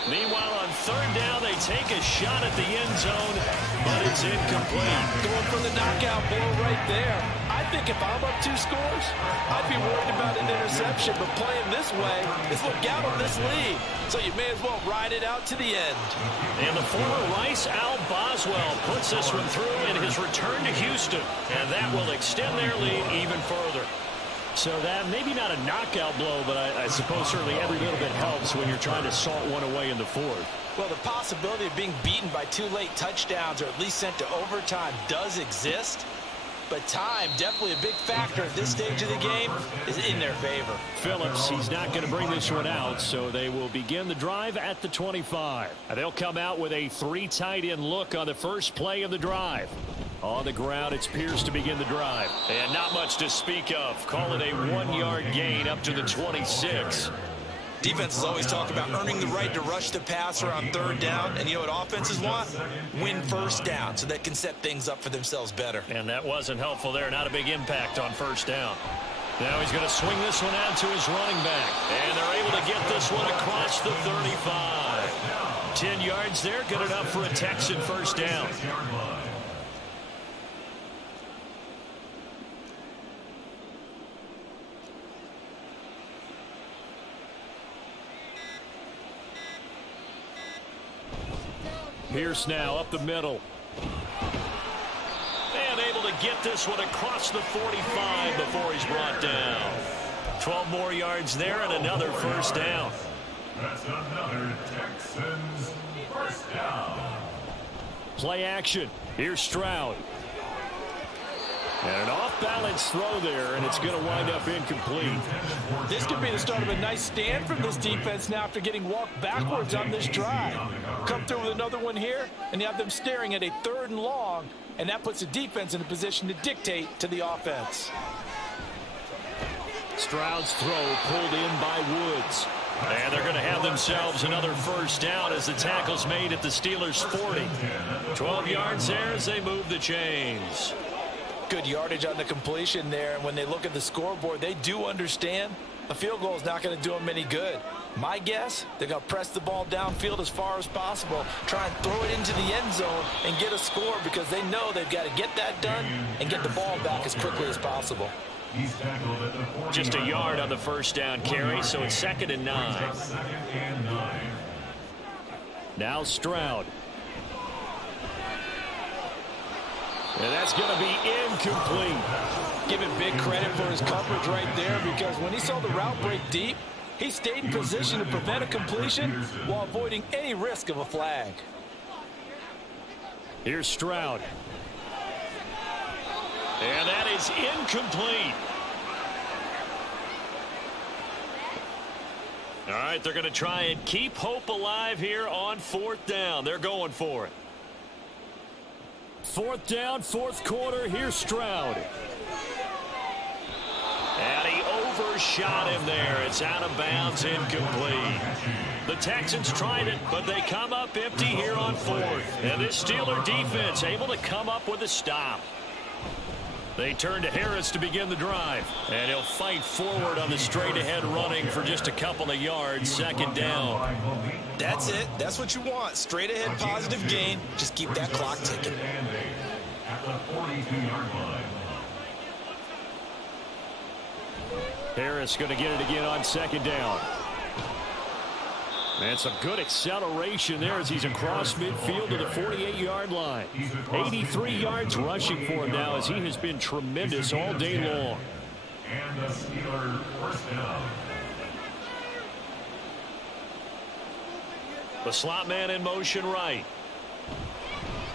Meanwhile, on 3rd down, they take a shot at the end zone, but it's incomplete. Going for the knockout blow right there. I think if I'm up 2 scores, I'd be worried about an interception, but playing this way is look out on this lead. So you may as well ride it out to the end. And the former Rice Al Boswell puts this one through in his return to Houston, and that will extend their lead even further. So that maybe not a knockout blow, but I suppose certainly every little bit helps when you're trying to salt one away in the 4th. Well, the possibility of being beaten by 2 late touchdowns or at least sent to overtime does exist. But time, definitely a big factor at this stage of the game, is in their favor. Phillips, he's not going to bring this one out, so they will begin the drive at the 25. They'll come out with a 3 tight end look on the first play of the drive. On the ground, it's Pierce to begin the drive. And not much to speak of. Call it a 1-yard gain up to the 26. Defenses always talk about earning the right to rush the passer on 3rd down. And you know what offenses want? Win 1st down so they can set things up for themselves better. And that wasn't helpful there. Not a big impact on 1st down. Now he's going to swing this one out to his running back. And they're able to get this one across the 35. 10 yards there. Good enough for a Texan 1st down. Pierce now up the middle. And able to get this one across the 45 before he's brought down. 12 more yards there and another 1st down. That's another Texans 1st down. Play action. Here's Stroud. And an off-balance throw there, and it's going to wind up incomplete. This could be the start of a nice stand from this defense now after getting walked backwards on this drive. Come through with another one here, and you have them staring at a 3rd and long, and that puts the defense in a position to dictate to the offense. Stroud's throw pulled in by Woods. And they're going to have themselves another first down as the tackle's made at the Steelers' 40. 12 yards there as they move the chains. Good yardage on the completion there. And when they look at the scoreboard, they do understand a field goal is not going to do them any good. My guess, they're going to press the ball downfield as far as possible, try and throw it into the end zone and get a score because they know they've got to get that done and get the ball back as quickly as possible. Just a yard on the first down carry, so it's 2nd and 9. Now Stroud. And that's going to be incomplete. Give him big credit for his coverage right there because when he saw the route break deep, he stayed in position to prevent a completion while avoiding any risk of a flag. Here's Stroud. And that is incomplete. All right, they're going to try and keep hope alive here on 4th down. They're going for it. 4th down, 4th quarter. Here's Stroud. And he overshot him there. It's out of bounds, incomplete. The Texans tried it, but they come up empty here on 4th. And this Steeler defense able to come up with a stop. They turn to Harris to begin the drive. And he'll fight forward on the straight-ahead running for just a couple of yards. 2nd down. That's it. That's what you want. Straight-ahead positive gain. Just keep that clock ticking. At the 42-yard line. Harris going to get it again on 2nd down. And some good acceleration there as he's across midfield to the 48-yard line. 83 yards rushing for him now as he has been tremendous all day long. And the Steelers first down. The slot man in motion right.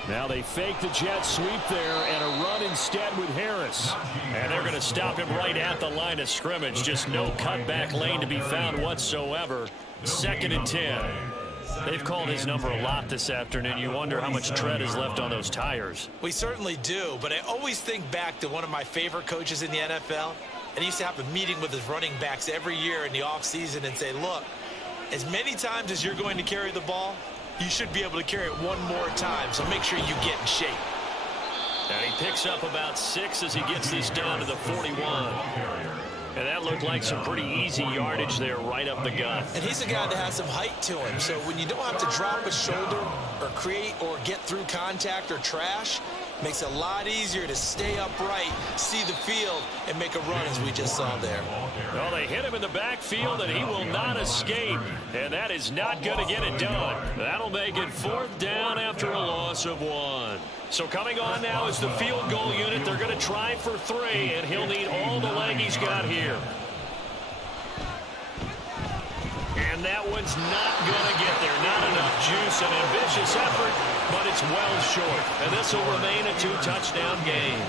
Now they fake the jet sweep there and a run instead with Harris. And they're going to stop him right at the line of scrimmage. Just no cutback lane to be found whatsoever. 2nd and 10. They've called his number a lot this afternoon. You wonder how much tread is left on those tires. We certainly do, but I always think back to one of my favorite coaches in the NFL. And he used to have a meeting with his running backs every year in the offseason and say, look, as many times as you're going to carry the ball, you should be able to carry it one more time, so make sure you get in shape. And he picks up about 6 as he gets this down to the 41. And that looked like some pretty easy yardage there right up the gut. And he's a guy that has some height to him, so when you don't have to drop a shoulder or create or get through contact or trash, makes it a lot easier to stay upright, see the field, and make a run as we just saw there. Well, they hit him in the backfield, and he will not escape. And that is not going to get it done. That'll make it 4th down after a loss of 1. So coming on now is the field goal unit. They're going to try for 3, and he'll need all the leg he's got here. And that one's not going to get there. Not enough juice, an ambitious effort, but it's well short. And this will remain a 2-touchdown game.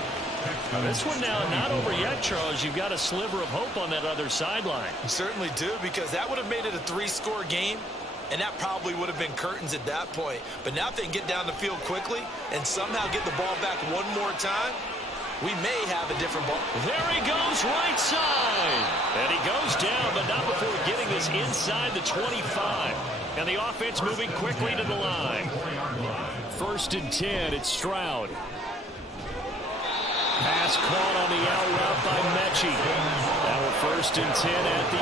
This one now not over yet, Charles. You've got a sliver of hope on that other sideline. You certainly do, because that would have made it a 3-score game, and that probably would have been curtains at that point. But now if they can get down the field quickly and somehow get the ball back one more time, we may have a different ball. There he goes, right side. And he goes down, but not before getting this inside the 25. And the offense moving quickly to the line. 1st and 10, it's Stroud. Pass caught on the out route by Mechie. Now 1st and 10 at the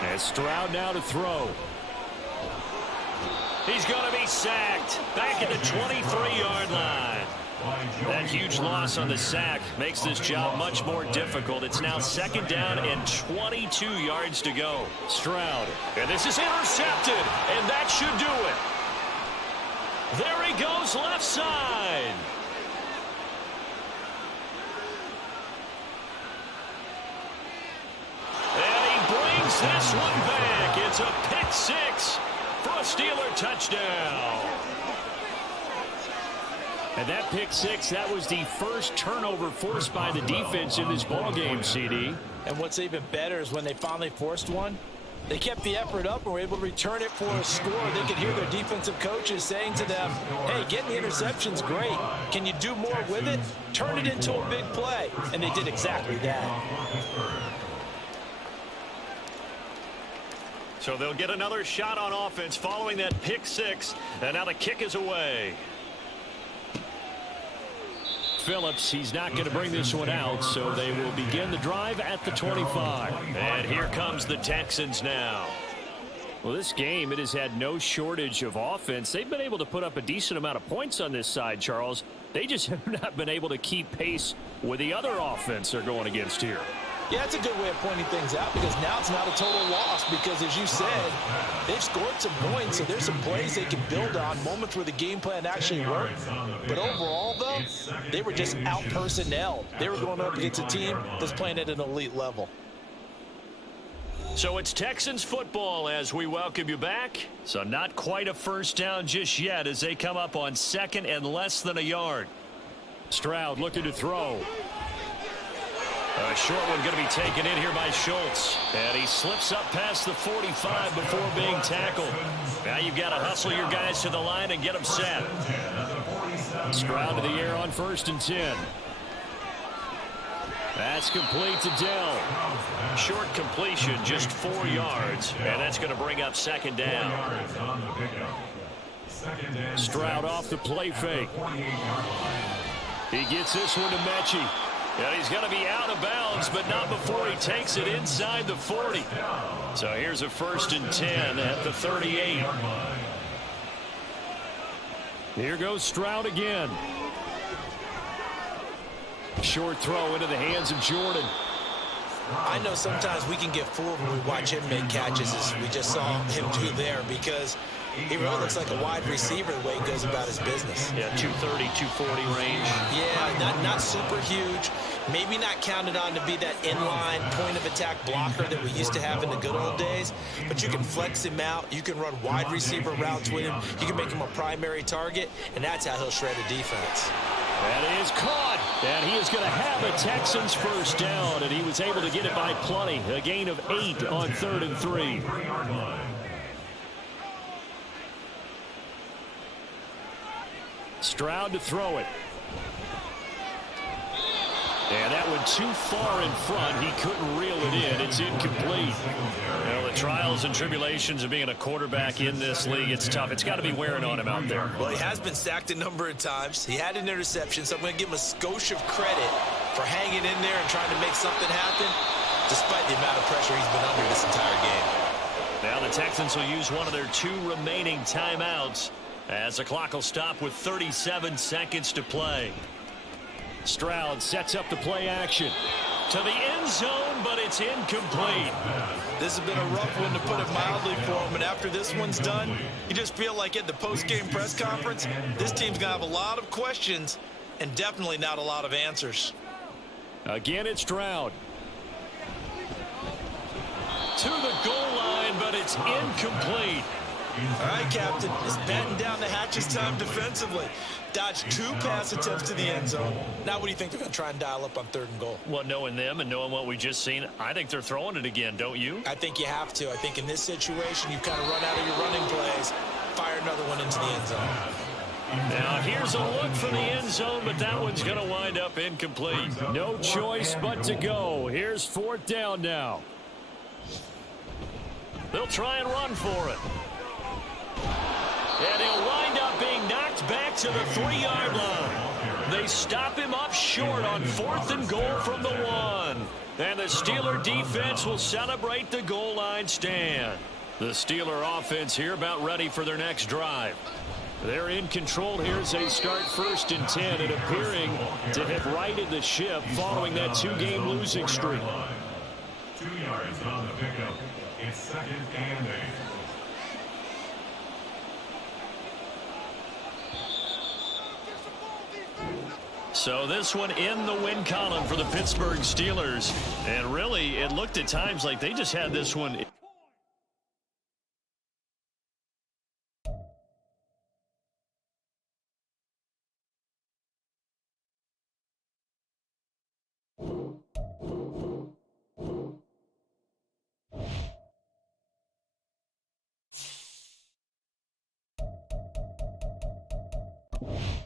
11. And Stroud now to throw. He's going to be sacked back at the 23-yard line. That huge loss on the sack makes this job much more difficult. It's now 2nd down and 22 yards to go. Stroud, and this is intercepted, and that should do it. There he goes, left side. And he brings this one back. It's a pick 6 for a Steeler touchdown. And that pick 6, that was the first turnover forced by the defense in this ballgame, CD. And what's even better is when they finally forced one, They kept the effort up and were able to return it for a score. They could hear their defensive coaches saying to them, hey, getting the interception's great. Can you do more with it? Turn it into a big play. And they did exactly that. So they'll get another shot on offense following that pick six. And now the kick is away. Phillips, he's not going to bring this one out, so they will begin the drive at the 25. And here comes the Texans now. Well, this game, it has had no shortage of offense. They've been able to put up a decent amount of points on this side, Charles. They just have not been able to keep pace with the other offense they're going against here. Yeah, that's a good way of pointing things out because now it's not a total loss because, as you said, they've scored some points, so there's some plays they can build on, moments where the game plan actually worked. But overall, though, they were just out-personnel. They were going up against a team that's playing at an elite level. So it's Texans football as we welcome you back. So not quite a first down just yet as they come up on second and less than a yard. Stroud looking to throw. A short one going to be taken in here by Schultz. And he slips up past the 45 before being tackled. Now you've got to hustle your guys to the line and get them set. Stroud to the air on 1st and 10. That's complete to Dell. Short completion, just 4 yards. And that's going to bring up second down. Stroud off the play fake. He gets this one to Mechie. And he's going to be out of bounds, but not before he takes it inside the 40. So here's a 1st and 10 at the 38. Here goes Stroud again. Short throw into the hands of Jordan. I know sometimes we can get fooled when we watch him make catches, as we just saw him do there, because he really looks like a wide receiver the way he goes about his business. Yeah, 230, 240 range. Yeah, not super huge. Maybe not counted on to be that inline point-of-attack blocker that we used to have in the good old days. But you can flex him out. You can run wide receiver routes with him. You can make him a primary target, and that's how he'll shred a defense. That is caught. And he is going to have a Texans first down, and he was able to get it by plenty. A gain of 8 on 3rd and 3. Stroud to throw it. And that one too far in front. He couldn't reel it in. It's incomplete. Well, the trials and tribulations of being a quarterback in this league, it's tough. It's got to be wearing on him out there. Well, he has been sacked a number of times. He had an interception, so I'm going to give him a skosh of credit for hanging in there and trying to make something happen, despite the amount of pressure he's been under this entire game. Now the Texans will use one of their 2 remaining timeouts as the clock will stop with 37 seconds to play. Stroud sets up the play action. To the end zone, but it's incomplete. This has been a rough one, to put it mildly, for him. And after this one's done, you just feel like at the post-game press conference, this team's going to have a lot of questions and definitely not a lot of answers. Again, it's Stroud. To the goal line, but it's incomplete. All right, Captain, it's batten down the hatches time defensively. Dodged 2 pass attempts to the end zone. Now what do you think they're going to try and dial up on 3rd and goal? Well, knowing them and knowing what we just seen, I think they're throwing it again, don't you? I think you have to. I think in this situation, you've kind of run out of your running plays. Fire another one into the end zone. Now here's a look for the end zone, but that one's going to wind up incomplete. No choice but to go. Here's 4th down now. They'll try and run for it. And he'll wind up being knocked back to the 3-yard line. They stop him up short on 4th and goal from the 1. And the Steeler defense will celebrate the goal line stand. The Steeler offense here about ready for their next drive. They're in control here as they start 1st and 10 and appearing to have righted the ship following that 2-game losing streak. 2 yards on the pickup. It's 2nd and 8. So this one in the win column for the Pittsburgh Steelers. And really, it looked at times like they just had this one Steelers.